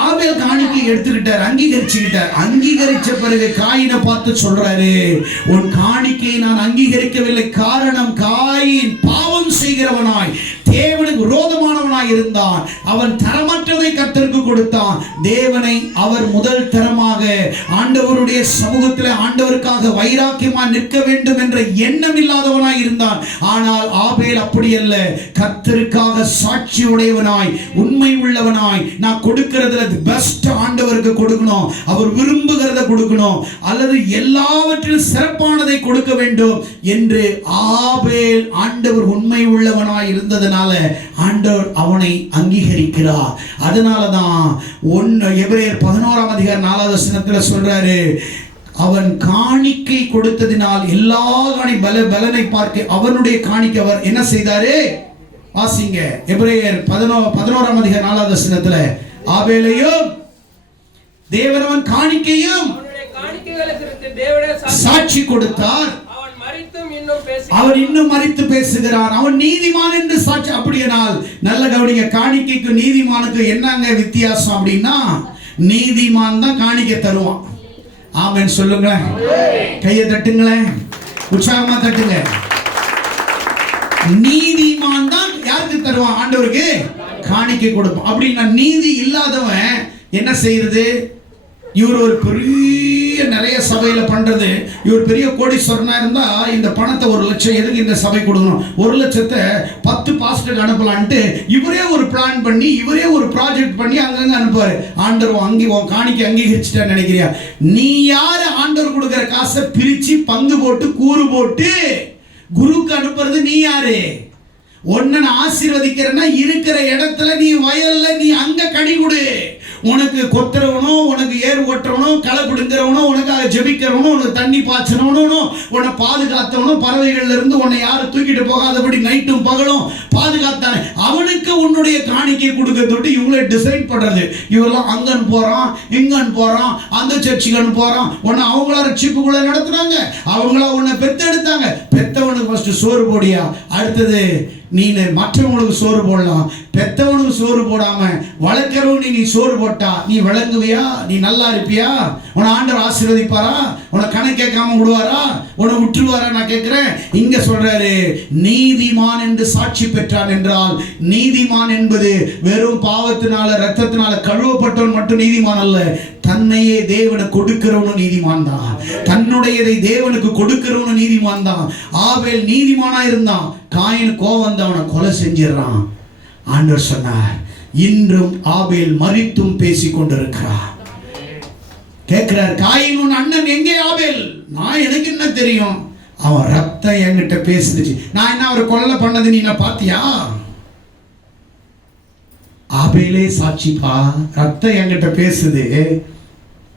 ஆபேல் காணிக்கை எடுத்துக்கிட்டார், அங்கீகரிச்சுக்கிட்டார். அங்கீகரிச்ச பிறகு காயினை பார்த்து சொல்றாரு, உன் காணிக்கையை நான் அங்கீகரிக்கவில்லை. காரணம், காயின் பாவம் செய்கிறவனாய் தேவனுக்கு விரோதமானவனாய் இருந்தான். அவன் தரமற்றதை கர்த்தருக்கு கொடுத்தான். தேவனை அவர் முதல் தரமாக ஆண்டவருடைய சமூகத்தில் ஆண்டவருக்காக வைராக்கியமா நிற்க வேண்டும் என்ற எண்ணம் இல்லாதவனாய் இருந்தான். ஆனால் ஆபேல் அப்படி அல்ல. கர்த்தருக்காக சாட்சி உடையவனாய், உண்மை உள்ளவனாய், நான் கொடுக்கிறதுல பெஸ்ட் ஆண்டவருக்கு கொடுக்கணும், அவர் விரும்புகிறத கொடுக்கணும், அல்லது எல்லாவற்றிலும் சிறப்பானதை கொடுக்க வேண்டும் என்று ஆபேல் ஆண்டவர் உண்மை உள்ளவனாய் இருந்ததனால் ஆண்டவர் அவனை அங்கீகரிக்கிறார். அதனாலதான் எபிரேயர் 11:4 சொல்றாரு, அவன் காணிக்கை கொடுத்ததினால் எல்லா பலனை பார்க்க அவனுடைய காணிக்கை அவர் என்ன செய்தாரு? வாசிங்க, எபிரேயர் 11:4 ஆபேலையும் தேவனவன் காணிக்கையும் சாட்சி கொடுத்தார். அவன் இன்னும் மரித்து பேசுகிறான். அவன் நீதிமான் என்று சாட்சி. அப்படியானால் நல்ல கவனிங்க, காணிக்கைக்கு நீதிமானுக்கு என்னங்க வித்தியாசம் அப்படின்னா, நீதிமான் தான் காணிக்கை தருவான். ஆமென் சொல்லுங்க, கையை தட்டுங்களேன், உற்சாகமா தட்டுங்க. நீதிமான் தான் யாருக்கு தருவான்? ஆண்டவருக்கு காணிக்கை கொடுப்பான். அப்படின்னா நீதி இல்லாதவன் என்ன செய்யறது? இவர் ஒரு பெரிய நிறைய சபையில பண்றது, இவர் பெரிய கோடீஸ்வரனா இருந்தா இந்த பணத்தை 1 லட்சம் எதுக்கு இந்த சபை கொடுக்கணும், 1 லட்சத்தை 10 பாஸ்டருக்கு அனுப்பலான்ட்டு இவரே ஒரு பிளான் பண்ணி, இவரே ஒரு ப்ராஜெக்ட் பண்ணி அங்கங்க அனுப்புவாரு. ஆண்டவர் உன் காணிக்கை அங்கீகரிச்சுட்டான்னு நினைக்கிறியா? நீ யாரு? ஆண்டவர் கொடுக்கிற காசை பிரிச்சு பங்கு போட்டு கூறு போட்டு குருக்கு அனுப்புறது நீ யாரு? ஒன்னு ஆசீர்வதிக்கிறன்னா இருக்கிற இடத்துல நீ வயல்ல நீ அங்க கனி கொடு. உனக்கு கொத்துறவனோ, உனக்கு ஏறு ஓட்டுறவனோ, களை பிடுங்கிறவனோ, உனக்காக ஜெபிக்கிறவனோ, உனக்கு தண்ணி பாய்ச்சனவனோ, உன்னை பாதுகாத்தவனோ, பறவைகள்ல இருந்து உன்னை யாரும் தூக்கிட்டு போகாதபடி நைட்டும் பகலும் பாதுகாத்தானே, அவனுக்கு உன்னுடைய காணிக்கை கொடுக்க தொட்டு இவங்களே டிசைட் பண்றது. இவரெல்லாம் அங்கன்னு போறான், இங்கன்னு போறான், அந்த சர்ச்சுக்கு போறான். உன்னை அவங்களா ரட்சிப்புக்குள்ள நடத்துறாங்க, அவங்களா உன்னை பெத்தெடுத்தாங்க. பெத்தவனுக்கு ஃபர்ஸ்ட் சோறு போடியா, அடுத்தது நீ மற்றவங்களுக்கு சோறு போடலாம். பெத்தவனுக்கு சோறு போடாம வளர்க்கிறவனு நீ சோறு போட்டா நீ விளங்குவியா? நீ நல்லா இருப்பியா? உன்னை ஆண்டவர் ஆசீர்வதிப்பாரா? உன்னை கணக்கு கேட்காம விடுவாரா? உன்னை விட்டுருவாரா? நான் கேட்கிறேன். இங்க சொல்றாரு, நீதிமான் என்று சாட்சி பெற்றான் என்றால், நீதிமான் என்பது வெறும் பாவத்தினால ரத்தத்தினால கழுவப்பட்டவன் மட்டும் நீதிமான் அல்ல, தன்னையே தேவனுக்கு கொடுக்கிறவனும் நீதிமான் தான். தன்னுடையதை தேவனுக்கு கொடுக்கிறவனும் நீதிமான் தான். ஆபேல் நீதிமானா இருந்தான், காயின் கோவம் வந்து அவனை கொலை செஞ்சிடறான். ஆண்டவர் சொன்னார், இன்றும் ஆபேல் மரித்தும் பேசிக் கொண்டிருக்கிறார். கேட்கிறார், காயின் உன் அண்ணன் எங்கே? ஆபேல், நான் எனக்கு என்ன தெரியும்? அவன் ரத்தம் என்கிட்ட பேசுச்சு. நான் என்ன அவர் கொலை பண்ணது நீ என்ன பாத்தியா? ஆபேலே சாட்சிப்பா, ரத்தம் என்கிட்ட பேசுது.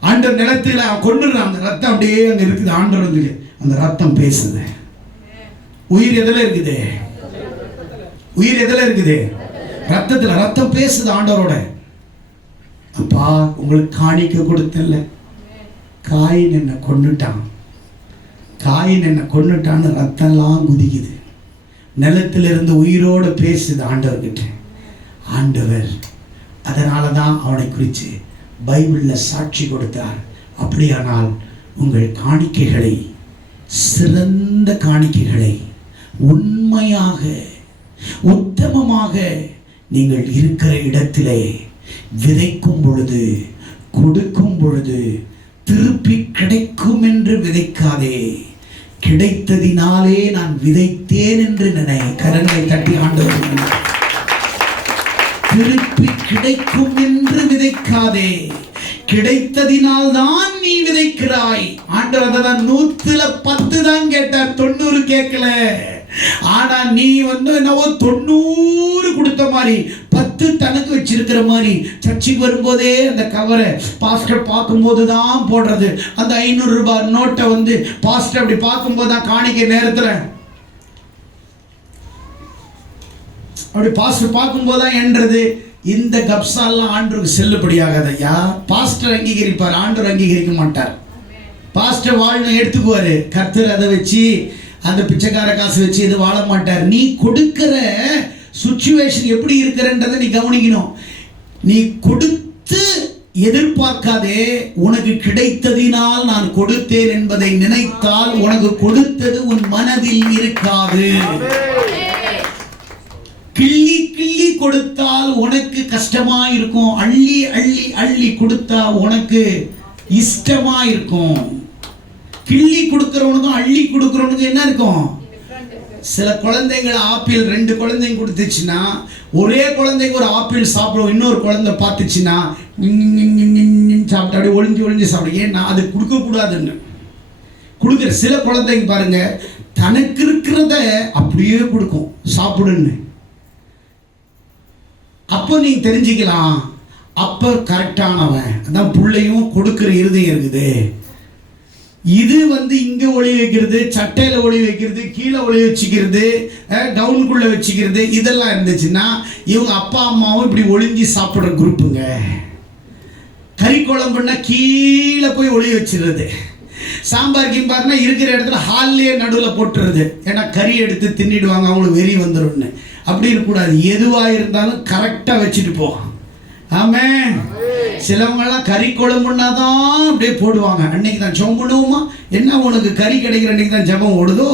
ஆண்டவர் நிலத்தில் அவன் கொண்டுறான், அந்த ரத்தம் அப்படியே அங்க இருக்குது. ஆண்டவர் வந்து அந்த ரத்தம் பேசுது. உயிர் எதுல இருக்குது? உயிர் எதுல இருக்குது? ரத்தத்துல. ரத்தம் பேசுது ஆண்டவரோட. அப்பா உங்களுக்கு காணிக்க கொடுத்தல, காயின் என்ன கொன்னுட்டான், காயின் என்ன கொன்னுட்டான்னு ரத்தம்லாம் குதிக்குது. நிலத்திலிருந்து உயிரோடு பேசுது ஆண்டவர்கிட்ட. ஆண்டவர் அதனால தான் அவனை குறித்து பைபிளில் சாட்சி கொடுத்தார். அப்படியானால் உங்கள் காணிக்கைகளை, சிறந்த காணிக்கைகளை உண்மையாக உத்தமமாக நீங்கள் இருக்கிற இடத்திலே விதைக்கும் பொழுது, கொடுக்கும் பொழுது திருப்பி கிடைக்கும் என்று விதைக்காதே. கிடைத்ததினாலே நான் விதைத்தேன் என்று நினை. கரங்களை தட்டி ஆண்டவர், திருப்பி கிடைக்கும் என்று விதைக்காதே. கிடைத்ததினால் தான் நீ விதைக்கிறாய். ஆண்டவர் அதான் 100ல் 10 தான் கேட்டார், 90 கேட்கல. ஆனா நீ வந்து என்னவோ 90 கொடுத்த மாதிரி 10 தனக்கு வச்சிருக்கிற மாதிரி சர்ச்சுக்கு வரும்போதே அந்த கவரை பாஸ்டர் பார்க்கும்போது தான் போடுறது. அந்த 500 ரூபாய் நோட்டை வந்து பாஸ்டர் அப்படி பார்க்கும்போது தான் காணிக்க நேரத்தில் அப்படி பாஸ்டர் பார்க்கும்போது தான் என்றது. இந்த கப்சாலாம் ஆண்டவருக்கு செல்லுபடியாகாது ஐயா. பாஸ்டர் அங்கீகரிப்பார், ஆண்டவர் அங்கீகரிக்க மாட்டார். பாஸ்டர் வாழ்னு எடுத்துக்குவாரு, கர்த்தர் அதை வச்சு அந்த பிச்சைக்கார காசு வச்சு இது வாழ மாட்டார். நீ கொடுக்கிற சுச்சுவேஷன் எப்படி இருக்கிறன்றதை நீ கவனிக்கணும். நீ கொடுத்து எதிர்பார்க்காதே. உனக்கு கிடைத்ததினால் நான் கொடுத்தேன் என்பதை நினைத்தால் உனக்கு கொடுத்தது உன் மனதில் இருக்காது. கிள்ளி கிள்ளி கொடுத்தால் உனக்கு கஷ்டமா இருக்கும். அள்ளி அள்ளி அள்ளி கொடுத்தா உனக்கு இஷ்டமா இருக்கும். கிள்ளி கொடுக்கிறவனுக்கும் அள்ளி கொடுக்கிறவனுக்கும் என்ன இருக்கும்? சில குழந்தைகள் ஆப்பிள் 2 குழந்தைங்க கொடுத்துச்சுன்னா, ஒரே குழந்தைக்கு ஒரு ஆப்பிள் சாப்பிடும், இன்னொரு குழந்தை பார்த்துச்சுன்னா சாப்பிட்டு அப்படியே ஒளிஞ்சு ஒளிஞ்சு சாப்பிடும். ஏன்னா அது கொடுக்கக்கூடாதுன்னு கொடுக்குற சில குழந்தைங்க பாருங்க, தனக்கு இருக்கிறத அப்படியே கொடுக்கும் சாப்பிடுன்னு. அப்போ நீங்க தெரிஞ்சுக்கலாம், அப்போ கரெக்டானவன். அதான் பிள்ளையும் கொடுக்குற இருதயம் இருக்குது. இது வந்து இங்கே ஒளி வைக்கிறது, சட்டையில் ஒளி வைக்கிறது, கீழே ஒளி வச்சுக்கிறது, டவுனுக்குள்ளே வச்சுக்கிறது, இதெல்லாம் இருந்துச்சுன்னா இவங்க அப்பா அம்மாவும் இப்படி ஒளிஞ்சி சாப்பிட்ற குரூப்புங்க. கறி குழம்புன்னா கீழே போய் ஒளி வச்சிடுறது. சாம்பார் கிம்பார்னா இருக்கிற இடத்துல ஹால்லேயே நடுவில் போட்டுறது. ஏன்னா கறி எடுத்து தின்னிடுவாங்க, அவங்களுக்கு வெறி வந்துடும்னு. அப்படி இருக்கக்கூடாது. எதுவாக இருந்தாலும் கரெக்டாக வச்சுட்டு போ. ஆமென். சிலவங்கெல்லாம் கறி குழம்புன்னா தான் அப்படியே போடுவாங்க. அன்னைக்கு தான் ஜெபம் பண்ணுவோமா, என்ன உனக்கு கறி கிடைக்கிற அன்னைக்கு தான் ஜெபம் ஓடுதோ.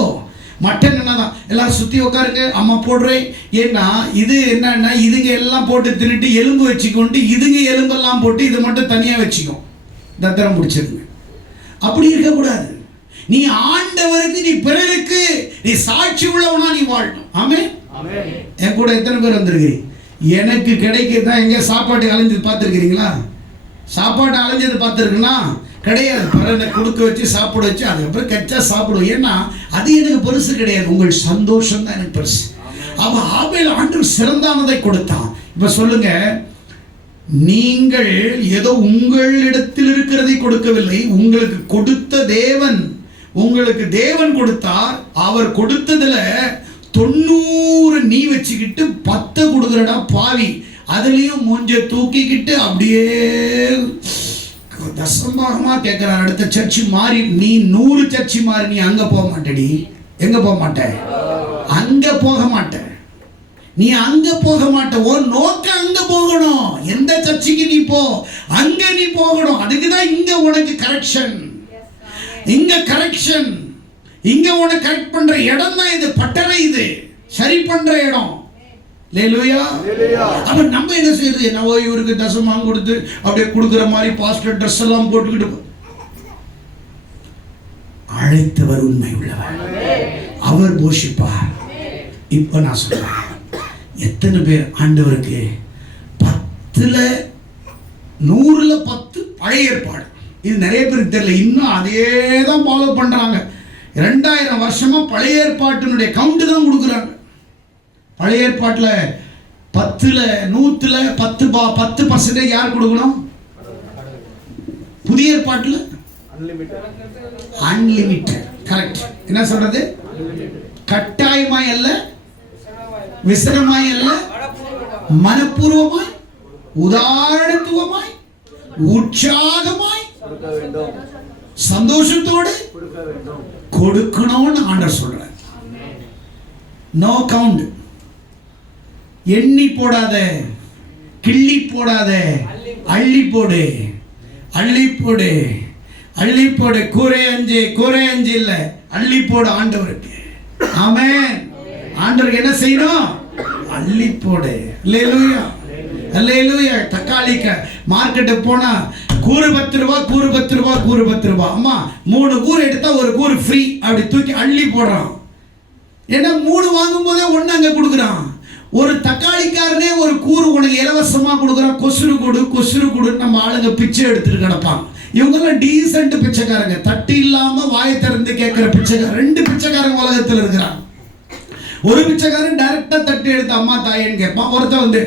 மட்டன் என்ன தான் எல்லாரும் சுற்றி உட்காருங்க, அம்மா போடுறேன். ஏன்னா இது என்னன்னா இதுங்க எல்லாம் போட்டு தின்னுட்டு எலும்பு வச்சுக்கொண்டு இதுங்க எலும்பெல்லாம் போட்டு இதை மட்டும் தனியாக வச்சுக்கும். தத்திரம் பிடிச்சிருங்க. அப்படி இருக்கக்கூடாது. நீ ஆண்டவருக்கு, நீ பிறருக்கு நீ சாட்சி உள்ளவனா நீ வாழணும். ஆமென். என் கூட எத்தனை பேர் வந்திருக்கிறீங்க? எனக்கு கிடைக்கதான் எங்க சாப்பாட்டு அலைஞ்சது பார்த்துருக்கிறீங்களா? சாப்பாட்டு அலைஞ்சது பார்த்துருக்குன்னா கிடையாது. பறனை கொடுக்க வச்சு சாப்பிட வச்சு அதுக்கப்புறம் கச்சா சாப்பிடுவோம். ஏன்னா அது எனக்கு பெருசு கிடையாது, உங்கள் சந்தோஷம் தான் எனக்கு பெருசு. அவன் ஆபேல் ஆண்டவர் சிறந்தானதை கொடுத்தான். இப்ப சொல்லுங்க, நீங்கள் ஏதோ உங்களிடத்தில் இருக்கிறதை கொடுக்கவில்லை, உங்களுக்கு கொடுத்த தேவன், உங்களுக்கு தேவன் கொடுத்தார். அவர் கொடுத்ததுல 90 நீ வச்சுக்கிட்டு 10 கொடுக்குறடா பாவி. அதுலயும் மூஞ்ச தூக்கிக்கிட்டு அப்படியே தசம்பாகமா கேட்கிறார். அடுத்த சர்ச்சு மாறி நீ 100 சர்ச்சு மாறி நீ அங்க போக மாட்டடி. எங்க போக மாட்ட? அங்க போக மாட்ட. நீ அங்க போக மாட்ட. உன் நோக்க அங்க போகணும். எந்த சர்ச்சுக்கு நீ போ, அங்க நீ போகணும். அதுக்குதான் இங்க உனக்கு கரெக்ஷன். இங்க கரெக்ஷன், இங்க உனக்கு கரெக்ட் பண்ற இடம் தான் இது. பட்டறை இது சரி பண்ற இடம். அல்லேலூயா. அப்ப நம்ம என்ன செய்யறது? என்னவோ இவருக்கு தசமாம் கொடுத்து அப்படியே கொடுக்குற மாதிரி பாஸ்டர் ட்ரெஸ் எல்லாம் போட்டுக்கிட்டு. அழைத்தவர் உண்மை உள்ளவர், அவர் போஷிப்பார். இப்ப நான் சொல்றேன், எத்தனை பேர் ஆண்டவருக்கு 10ல் 100ல் 10 பழைய ஏற்பாடு? இது நிறைய பேருக்கு தெரியல. இன்னும் அதே தான் ஃபாலோ பண்றாங்க. 2000 வருஷமா பழைய ஏற்பாட்டினுடைய கவுண்ட் தான் கொடுக்குறாங்க. பழைய ஏற்பாட்டில் 10% யார் கொடுக்கணும்? புதிய ஏற்பாட்டில் அன்லிமிட்டட். கரெக்ட். என்ன சொல்றது? கட்டாயமாய் அல்ல, விசனமாய் அல்ல, மனப்பூர்வமாய், உதாரணத்துவமாய், உற்சாகமாய், சந்தோஷத்தோடு கொடுக்கணும்னு ஆண்டவர் சொல்றார். No count. எண்ணி போடாத, கிள்ளி போடாத, அள்ளி போடு, அள்ளி போடு, அள்ளி போடு. கூரை அஞ்சு இல்ல, அள்ளி போடு ஆண்டவருக்கு. ஆமென். ஆண்டவருக்கு என்ன செய்யணும்? அள்ளி போடு. அல்லேலூயா, அல்லேலூயா. தக்காளி மார்க்கெட்டுக்கு போனா கூறு 10 ரூபா. அம்மா 3 கூறு எடுத்தா 1 கூறு ஃப்ரீ. அப்படி தூக்கி அள்ளி போடுறான். ஏன்னா 3 வாங்கும் போதே 1 அங்க கொடுக்குறான். ஒரு தக்காளிக்காரனே 1 கூறு உனக்கு இலவசமா கொடுக்குறான். கொசுறு கொடு நம்ம ஆளுங்க பிச்சை எடுத்துட்டு கிடப்பாங்க. இவங்கெல்லாம் டீசென்ட் பிச்சைக்காரங்க, தட்டு இல்லாம வாயை திறந்து கேட்கிற பிச்சைக்காரன். 2 பிச்சைக்காரங்க உலகத்தில் இருக்கிறான். ஒரு பிச்சைக்காரன் டைரக்டா தட்டு எடுத்து அம்மா தாயேன்னு கேட்பான். ஒருத்தன் வந்து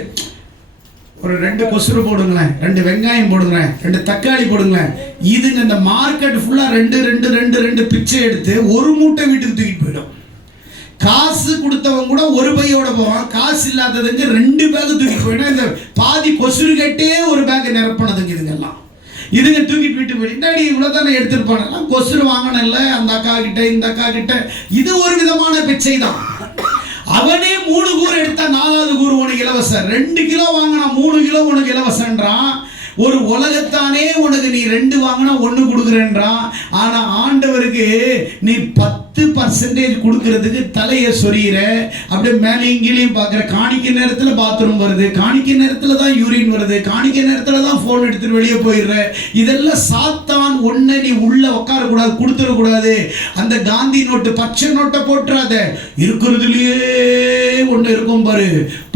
ஒரு 2 கொசுறு போடுங்களேன், 2 வெங்காயம் போடுங்களேன், 2 தக்காளி போடுங்களேன். இதுங்க இந்த மார்க்கெட் ஃபுல்லா 2 பிச்சை எடுத்து 1 மூட்டை வீட்டுக்கு தூக்கிட்டு போயிடும். காசு கொடுத்தவங்க கூட 1 பையோட போவான். காசு இல்லாததுங்க 2 பேக் தூக்கிட்டு போயிடும். இந்த பாதி கொசுறு கேட்டே 1 பேக் நிரப்பினதுங்க இதுங்கெல்லாம். இதுங்க தூக்கிட்டு வீட்டு போயிட்டு இவ்வளவுதானே எடுத்துருப்பாங்க. கொசுறு வாங்கணும் இல்லை, அந்த அக்கா கிட்ட இந்த அக்கா கிட்ட. இது ஒரு விதமான பிச்சை தான். அவனே 3 கூறு எடுத்தா 4வது கூறு உனக்கு இலவசம். 2 கிலோ வாங்கினா 3 கிலோ உனக்கு இலவசன்றான். ஒரு உலகத்தானே உனக்கு நீ 2 வாங்கினா 1 கொடுக்குறேன்றான். ஆனா ஆண்டவருக்கு நீ 10% கொடுக்கறதுக்கு தலையை சொறிகிற. அப்படியே மேலேயும் கீழையும் பார்க்குற. காணிக்க நேரத்தில் பாத்ரூம் வருது, காணிக்க நேரத்தில் தான் யூரின் வருது, காணிக்க நேரத்தில் தான் ஃபோன் எடுத்துட்டு வெளியே போயிடுற. இதெல்லாம் சாத்தான். ஒன்றை நீ உள்ள உட்காரக்கூடாது, கொடுத்துடக்கூடாது. அந்த காந்தி நோட்டு, பச்சை நோட்டை போட்டுறாத. இருக்கிறதுலையே ஒன்று இருக்கும் பாரு,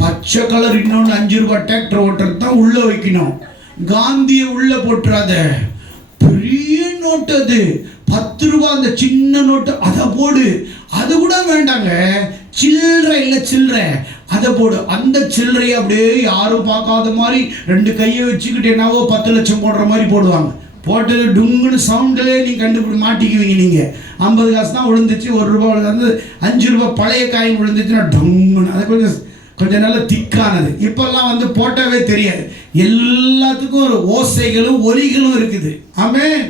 பச்சை கலர். இன்னொன்று 5 ரூபாய் டிராக்டர் ஓட்டுறது தான் உள்ள வைக்கணும். காந்தியை உள்ள போட்டுறாத. பெரிய நோட்டு அது, 10 ரூபாய். அந்த சின்ன நோட்டு அதை போடு. அது கூட வேண்டாங்க, சில்லறை இல்லை, சில்லறை அதை போடு. அந்த சில்லறையை அப்படியே யாரும் பார்க்காத மாதிரி 2 கையை வச்சுக்கிட்டு என்னவோ 10 லட்சம் போடுற மாதிரி போடுவாங்க. போட்டு டுங்குன்னு சவுண்டிலே நீ கண்டுபிடி மாட்டிக்குவீங்க. நீங்கள் 50 காசு தான் விழுந்துச்சு, 1 ரூபா விழுந்து, 5 ரூபாய் பழைய காயின் விழுந்துச்சுன்னா டங்குன்னு. அது கொஞ்சம் நல்ல திக்கானது. இப்பெல்லாம் வந்து போட்டாவே தெரியாது. எல்லாத்துக்கும் ஒரு ஓசைகளும் ஒலிகளும் இருக்குது. ஆமென்.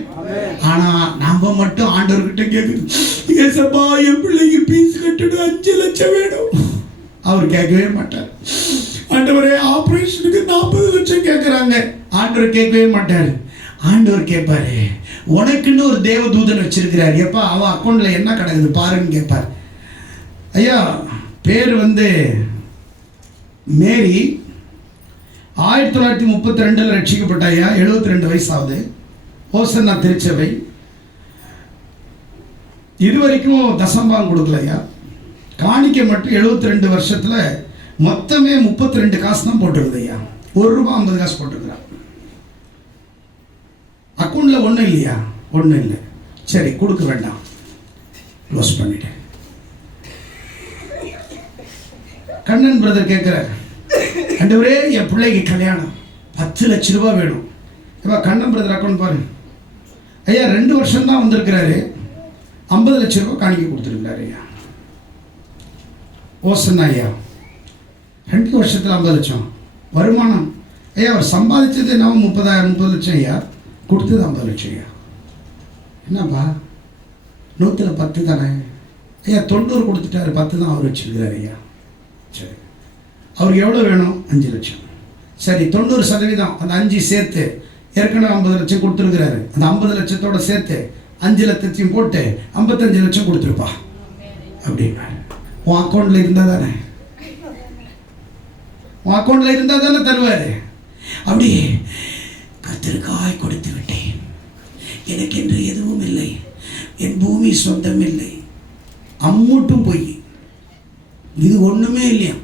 ஆனா நாம மட்டும் ஆண்டவர்கிட்ட கேட்குது, ஏசப்பா என் பிள்ளைக்கு பீஸ் கட்டணும், 5 லட்சம் வேணும். அவர் கேட்கவே மாட்டார். ஆண்டவரே ஆபரேஷனுக்கு 40 லட்சம் கேட்குறாங்க. ஆண்டவர் கேட்கவே மாட்டார். ஆண்டவர் கேட்பாரு, உனக்குன்னு ஒரு தேவதூதன் வச்சிருக்கிறார். எப்பா அவன் அக்கௌண்ட்ல என்ன கிடக்குது பாருன்னு கேட்பார். ஐயா பேர் வந்து மேரி. 1932 ரட்சிக்கப்பட்டாயா, 72 வயசாகுது. ஓசன்னா திருச்சபை. இதுவரைக்கும் தசம்பாகம் கொடுக்கலையா. காணிக்கை மட்டும் 72 வருஷத்துல மொத்தமே 32 காசு தான் போட்டுருக்குது ஐயா. 1 ரூபாய் 50 காசு போட்டுருக்குறான். அக்கௌண்ட்ல ஒன்றும் இல்லையா? ஒன்றும் இல்லை. சரி கொடுக்க வேண்டாம், க்ளோஸ் பண்ணிட்டேன். கண்ணன் பிரதர் கேட்குறாரு, ஆண்டவரே என் பிள்ளைக்கு கல்யாணம் 10 லட்சம் ரூபாய் வேணும். இப்போ கண்ணன் பிரதர் அக்கௌண்ட் பாருங்க ஐயா. 2 வருஷம் தான் வந்திருக்கிறாரு, 50 லட்சம் ரூபாய் காணிக்க கொடுத்துருக்கிறாரு ஐயா. ஓசன்னா ஐயா 2 வருஷத்தில் 50 லட்சம் வருமானம் ஐயா. அவர் சம்பாதிச்சது என்ன 30 லட்சம் ஐயா. கொடுத்தது 50 லட்சம் ஐயா. என்னப்பா 100ல் 10 தானே ஐயா. 90 கொடுத்துட்டாரு, 10 தான் அவர் வச்சிருக்கிறாரு ஐயா. சரி அவருக்கு எவ்வளோ வேணும்? 5 லட்சம். சரி 90% அந்த 5 சேர்த்து ஏற்கனவே 50 லட்சம் கொடுத்துருக்கிறாரு. அந்த 50 லட்சத்தோட சேர்த்து 5 லட்சத்தையும் போட்டு 55 லட்சம் கொடுத்துருப்பா அப்படின்னா. உன் அக்கௌண்ட்டில் இருந்தால் தானே, உன் அக்கௌண்ட்டில் இருந்தால் தானே தருவார். அப்படி கர்த்தருக்காய் கொடுத்து விட்டேன், எனக்கென்று எதுவும் இல்லை, என் பூமி சொந்தம் இல்லை, அம்மூட்டும் போய் இது ஒன்றுமே இல்லையா,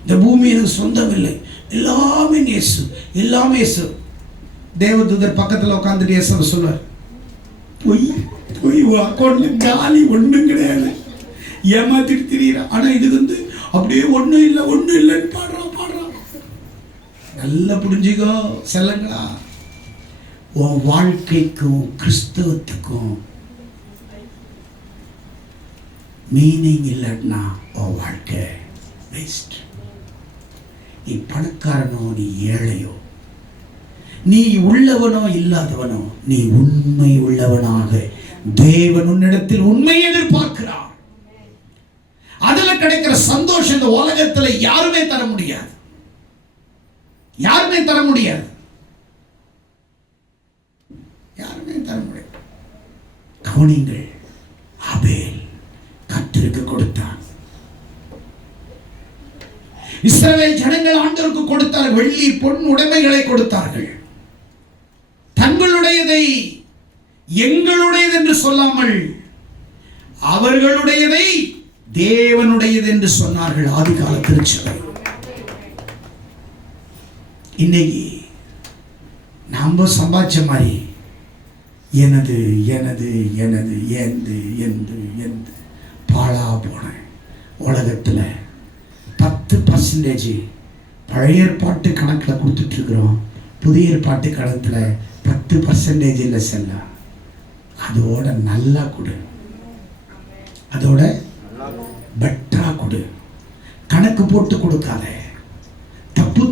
இந்த பூமி எனக்கு சொந்தம் இல்லை, எல்லாமே இயேசு, எல்லாமே இயேசு. தேவதூதர் பக்கத்தில் உட்காந்துட்டு இயேசுவை சொல்வார், பொய் பொய் போய் அக்கௌண்ட்ல காலி, ஒன்றும் கிடையாது, ஏமாத்திட்டு திரியிறான். ஆனா இது வந்து அப்படியே ஒன்றும் இல்லைன்னு பாடுறான். நல்லா புரிஞ்சுக்கோ செல்லங்களா, உன் வாழ்க்கைக்கும் கிறிஸ்தவத்துக்கும் மீனிங் இல்லைன்னா உன் வாழ்க்கை வேஸ்ட். நீ பணக்காரனோ நீ ஏழையோ, நீ உள்ளவனோ இல்லாதவனோ, நீ உண்மை உள்ளவனாக தேவன் உன்னிடத்தில் உண்மை எதிர்பார்க்கிறார். அதுல கிடைக்கிற சந்தோஷம் இந்த உலகத்துல யாருமே தர முடியாது. கவனிங்கள், ஆபேல் கர்த்தருக்கு கொடுத்தான். இஸ்ரவேல் ஜனங்கள் ஆண்டவருக்கு கொடுத்தார்கள். வெள்ளி பொன் உடைமைகளை கொடுத்தார்கள். தங்களுடையதை எங்களுடையது என்று சொல்லாமல் அவர்களுடையதை தேவனுடையது என்று சொன்னார்கள். ஆதிகால திருச்சபை. இன்னைக்கு நாம சம்பாதிச்ச மாதிரி எனது எனது எனது எந்து எந்து எந்து பாழா போன உலகத்தில் 10% பழைய ஏற்பாட்டு கணக்கில் கொடுத்துட்டு இருக்கிறோம். புதிய ஏற்பாட்டு கணக்கில் 10% இல்லை செல்ல. அதோட நல்லா கொடு, அதோட பெட்டரா கொடு. கணக்கு போட்டு கொடுக்காத,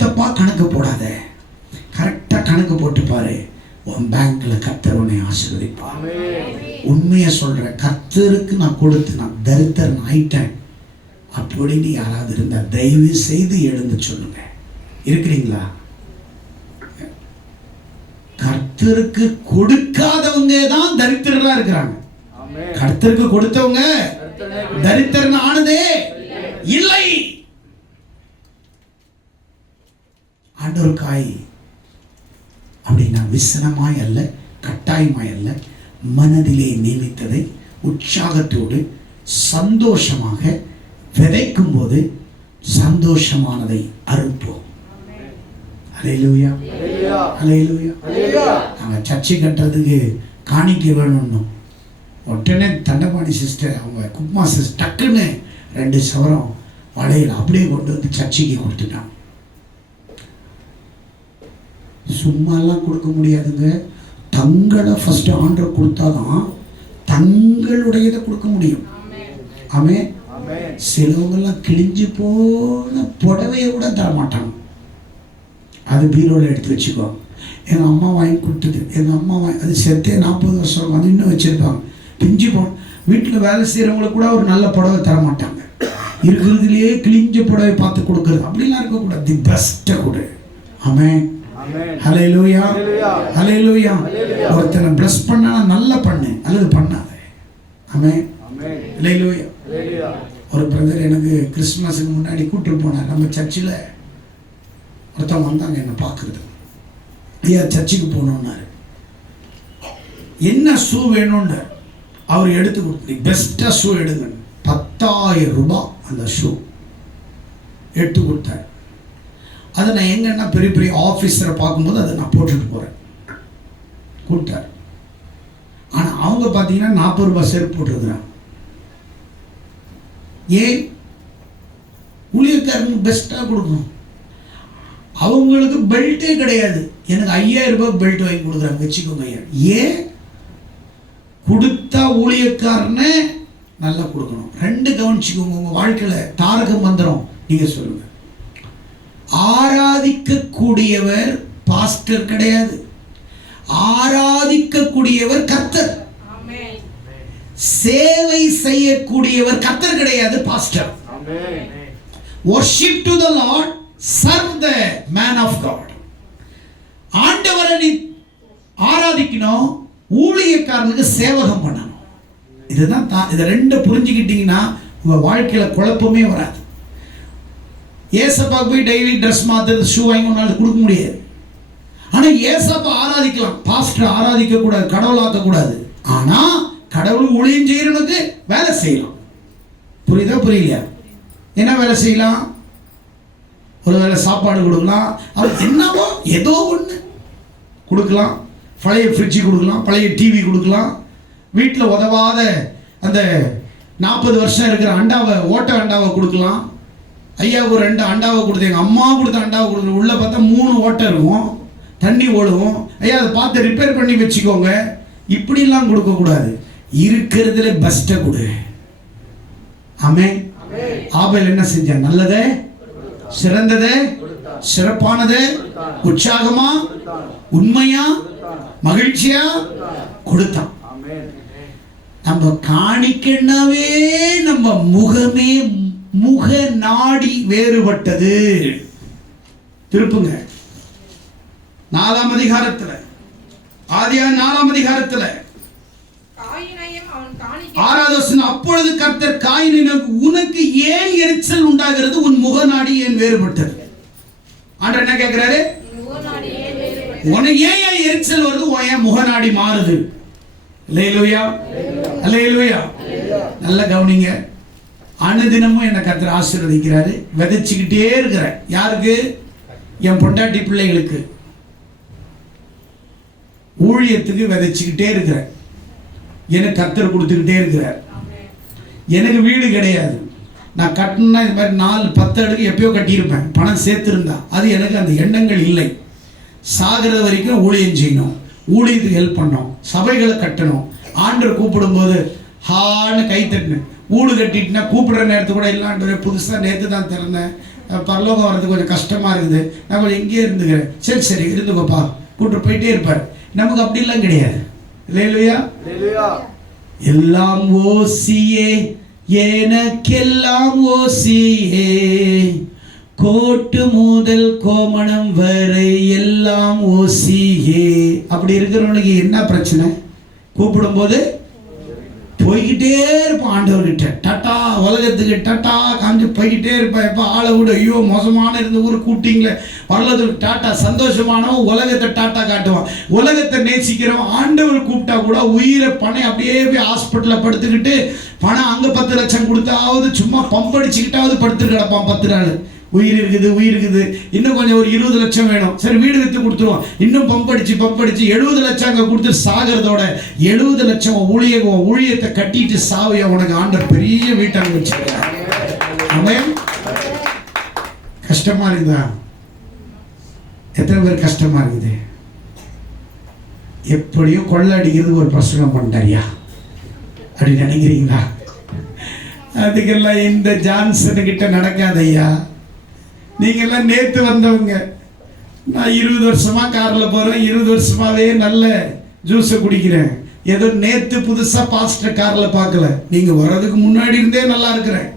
தப்பா கணக்கு போடாத, கரெக்டா கணக்கு போட்டு பாரு. உன் பேங்க்ல கர்த்தர் உன்னை ஆசீர்வதிப்பார். உண்மையை சொல்ற, கர்த்தருக்கு நான் கொடுத்து நான் தரித்திரன் ஆயிட்டேன் அப்படின்னு யாராவது இருந்தா தயவு செய்து எழுந்து சொல்லுங்க. இருக்கிறீங்களா? கர்த்தருக்கு கொடுக்காதவங்க தான் தரித்திரரா இருக்கிறாங்க. கர்த்தருக்கு கொடுத்தவங்க தரித்திரன் ஆனதே இல்லை. ஆண்டவருக்காய் அப்படின்னா விசனமாய் அல்ல, கட்டாயமாய் அல்ல, மனதிலே நியமித்ததை உற்சாகத்தோடு சந்தோஷமாக விதைக்கும் போது சந்தோஷமானதை அறுப்போம். அல்லேலூயா, அல்லேலூயா. நாங்க சர்ச்சை கட்டுறதுக்கு காணிக்க வேணும்னு உடனே தண்டபாணி சிஸ்டர், அவங்க குப்மா சிஸ்டர் டக்குன்னு 2 சவரம் வளையல் அப்படியே கொண்டு வந்து சர்ச்சைக்கு கொடுத்துட்டாங்க. சும்மாலாம் கொடுக்க முடியாதுங்க. தங்களை ஃபர்ஸ்ட் ஆர்டர் கொடுத்தாதான் தங்களுடையதை கொடுக்க முடியும். ஆமென். சிலவங்கெல்லாம் கிழிஞ்சு போன புடவையை கூட தர மாட்டாங்க. அது பீரோவில் எடுத்து வச்சுக்கோ. எங்கள் அம்மா வாங்கி கொடுத்தது, எங்கள் அம்மா அது செத்தே 40 வருஷம் வந்து இன்னும் வச்சுருப்பாங்க. பிஞ்சு போ வீட்டில் வேலை செய்கிறவங்களுக்கு கூட ஒரு நல்ல புடவை தர மாட்டாங்க. இருக்கிறதுலேயே கிழிஞ்ச புடவை பார்த்து கொடுக்குறது அப்படிலாம் இருக்கக்கூடாது. தி பெஸ்ட்டை கொடு. ஆமென். ஹல்லேலூயா, ஹல்லேலூயா. ஒருத்தனை பிளஸ் பண்ணா நல்லா பண்ணு அல்லது பண்ணாத. ஆமென், ஹல்லேலூயா. ஒரு பிரதர் எனக்கு கிறிஸ்துமஸுக்கு முன்னாடி கூப்பிட்டு போனார். நம்ம சர்ச்சில் ஒருத்தவங்க வந்தாங்க என்னை பார்க்குறது. ஐயா சர்ச்சுக்கு போகணுன்னாரு. என்ன ஷூ வேணும்னு அவர் எடுத்து கொடுத்து, பெஸ்ட்டாக ஷூ எடுங்க, 10,000 ரூபாய் அந்த ஷூ எடுத்து கொடுத்தார். அதை நான் எங்கன்னா பெரிய பெரிய ஆஃபீஸரை பார்க்கும்போது அதை நான் போட்டுட்டு போகிறேன் கொடுத்தார். ஆனால் அவங்க பார்த்தீங்கன்னா 40 ரூபாய் செருப்பு போட்டுருக்குறாங்க. ஏன்? ஊழியக்காரனுக்கு பெஸ்ட்டாக கொடுக்கணும். அவங்களுக்கு பெல்ட்டே கிடையாது. எனக்கு 5,000 ரூபாய் பெல்ட் வாங்கி கொடுக்குறாங்க, வச்சுக்கோங்க ஐயா. ஏன்? கொடுத்தா ஊழியக்காரனை நல்லா கொடுக்கணும். 2 கவனிச்சுக்கோங்க. உங்கள் வாழ்க்கையில் தாரக மந்திரம் நீங்கள் சொல்லுங்கள். ஆராதிக்கக்கூடியவர் பாஸ்டர் கிடையாது, ஆராதிக்கக்கூடியவர் கர்த்தர். சேவை செய்யக்கூடியவர் கர்த்தர் கிடையாது, pastor. worship to the Lord, serve the man of God. ஆண்டவரை நீ ஆராதிக்கணும், ஊழியக்காரனுக்கு சேவகம் பண்ணணும். இதுதான் இதை 2 புரிஞ்சுக்கிட்டீங்கன்னா உங்க வாழ்க்கையில குழப்பமே வராது. ஏசப்பா போய் டெய்லி ட்ரெஸ் மாத்துறது, ஷூ வாங்கி ஒன்றால் கொடுக்க முடியாது. ஆனால் ஏசப்பா ஆராதிக்கலாம், பாஸ்டர் ஆராதிக்க கூடாது, கடவுளாக்க கூடாது. ஆனால் கடவுள் ஊழியம் செய்யறதுக்கு வேலை செய்யலாம். புரியுதா புரியலையா? என்ன வேலை செய்யலாம்? ஒரு வேளை சாப்பாடு கொடுக்கலாம், அவர் என்னவோ ஏதோ ஒன்று கொடுக்கலாம். பழைய ஃப்ரிட்ஜு கொடுக்கலாம், பழைய டிவி கொடுக்கலாம், வீட்டில் உதவாத அந்த 40 வருஷம் இருக்கிற அண்டாவை, ஓட்ட அண்டாவை கொடுக்கலாம். ஐயாவுக்கு 2 அண்டாவை கொடுத்து, எங்கள் அம்மா கொடுத்த அண்டாவை கொடுக்கணும். உள்ளே பார்த்தா 3 ஓட்டை இருக்கும், தண்ணி ஓடுவோம். ஐயா அதை பார்த்து ரிப்பேர் பண்ணி வச்சுக்கோங்க. இப்படிலாம் கொடுக்கக்கூடாது. இருக்கிறதுல பெஸ்ட்டை கொடு. ஆமென். ஆபேல் என்ன செஞ்சான்? நல்லதே, சிறந்ததே, சிறப்பானதே, உற்சாகமா, உண்மையா, மகிழ்ச்சியா கொடுத்தான். நம்ம காணிக்கனாவே நம்ம முகமே, முக நாடி வேறுபட்டது. திருப்புங்க 4ஆம் அதிகாரத்தில், ஆதியாகமம் 4ஆம் அதிகாரத்தில் 6வது வசனம். அப்பொழுது கர்த்தர் காயினை, உனக்கு ஏன் எரிச்சல் உண்டாகிறது? உன் முகநாடி ஏன் வேறுபட்டது? ஆண்டவர் என்ன கேட்கிறாரு? உனக்கு ஏன் எரிச்சல் வருது? ஏன் முகநாடி மாறுது? அல்லேலூயா, அல்லேலூயா. நல்ல கவனிங்க. அனுதினமும் என்னை கர்த்தர் ஆசீர்வதிக்கிறாரு. விதைச்சுக்கிட்டே இருக்கிறேன். யாருக்கு? என் பொண்டாட்டி பிள்ளைகளுக்கு, ஊழியத்துக்கு விதைச்சுக்கிட்டே இருக்கிறேன். எனக்கு கர்த்தர் கொடுத்துக்கிட்டே இருக்கிறார். எனக்கு வீடு கிடையாது. நான் கட்டணும்னா இது மாதிரி 4-10 அடுக்கு எப்பயோ கட்டியிருப்பேன், பணம் சேர்த்துருந்தா. அது எனக்கு அந்த எண்ணங்கள் இல்லை. சாகிற வரைக்கும் ஊழியம் செய்யணும், ஊழியத்துக்கு ஹெல்ப் பண்ணணும், சபைகளை கட்டணும். ஆண்டவர் கூப்பிடும்போது ஹான்னு கை தட்டினேன். வீடு கட்டிட்டுனா கூப்பிடுற நேரத்து கூட இல்லாண்டவரே, புதுசாக நேற்று தான் திறந்தேன், பரலோகம் வர்றதுக்கு கொஞ்சம் கஷ்டமாக இருக்குது, நான் கொஞ்சம் எங்கேயே இருந்துக்கிறேன். சரி சரி இருந்துக்கோப்பா, கூப்பிட்டு போயிட்டே இருப்பார். நமக்கு அப்படிலாம் கிடையாது. அல்லேலூயா. எல்லாம் ஓசியே, எனக்கெல்லாம் ஓசியே, கோட்டு முதல் கோமணம் வரை எல்லாம் ஓசியே. அப்படி இருக்கிறவனுக்கு என்ன பிரச்சனை? கூப்பிடும்போது போய்கிட்டே இருப்பான் ஆண்டவர்கிட்ட. டட்டா உலகத்துக்கு டட்டா காஞ்சி போய்கிட்டே இருப்பான். எப்போ ஆளை விட, ஐயோ மோசமான இருந்த ஊர் கூட்டிங்களே, வரலதுக்கு டாட்டா. சந்தோஷமானவன் உலகத்தை டாட்டா காட்டுவான். உலகத்தை நேசிக்கிறவன் ஆண்டவர் கூப்பிட்டா கூட உயிரை பணம் அப்படியே போய் ஹாஸ்பிட்டலில் படுத்துக்கிட்டு, பணம் அங்கே 10 லட்சம் கொடுத்தாவது சும்மா பம்படிச்சுக்கிட்டாவது படுத்து கிடப்பான் 10 நாள். உயிர் இருக்குது, உயிர் இருக்குது, இன்னும் கொஞ்சம் ஒரு 20 லட்சம் வேணும், சரி வீடு விற்று கொடுத்துருவோம், இன்னும் பம்படிச்சு 70 லட்சம் அங்கே கொடுத்து சாகிறதோட 70 லட்சம் ஊழியத்தை கட்டிட்டு சாவிய உனக்கு ஆண்டவர் பெரிய வீட்டாங்க வச்சிருக்காங்க. ஆமென். கஷ்டமா இருக்குதா? எத்தனை பேர் கஷ்டமா இருக்குது? எப்படியோ கொள்ளை அடிக்கிறதுக்கு ஒரு பிரசங்கம் பண்ணிட்டாரியா அப்படி நினைக்கிறீங்களா? அதுக்கெல்லாம் இந்த ஜான்சன் கிட்ட நடக்காதையா. நீங்கள்லாம் நேற்று வந்தவங்க. நான் 20 வருஷமா காரில் போகிறேன், 20 வருஷமாவே நல்ல ஜூஸை குடிக்கிறேன். ஏதோ நேற்று புதுசாக பாஸ்டர் காரில் பார்க்கல, நீங்கள் வர்றதுக்கு முன்னாடி இருந்தே நல்லா இருக்கிறேன்.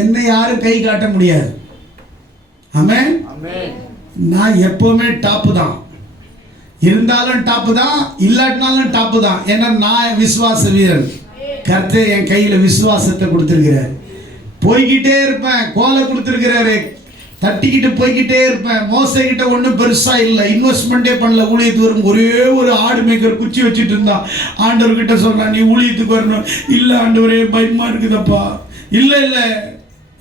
என்னை யாரும் கை காட்ட முடியாது. ஆமென். நான் எப்பவுமே டாப்பு தான், இருந்தாலும் டாப்பு தான், இல்லாட்டினாலும் டாப்பு தான். ஏன்னா நான் விசுவாச வீரன். கர்த்தர் என் கையில் விசுவாசத்தை கொடுத்துருக்கிறார். போய்கிட்டே இருப்பேன். கோலை கொடுத்துருக்கிறாரு, தட்டிக்கிட்டு போய்கிட்டே இருப்பேன். மோசைக்கிட்ட ஒன்றும் பெருசாக இல்லை, இன்வெஸ்ட்மெண்ட்டே பண்ணல. ஊழியத்துக்கு வரும் ஒரே ஒரு ஆடு மேய்க்கர் குச்சி வச்சுட்டு இருந்தான். ஆண்டவர்கிட்ட சொன்னான், நீ ஊழியத்துக்கு வரணும். இல்லை ஆண்டவரே பயமா இருக்குதப்பா. இல்லை இல்லை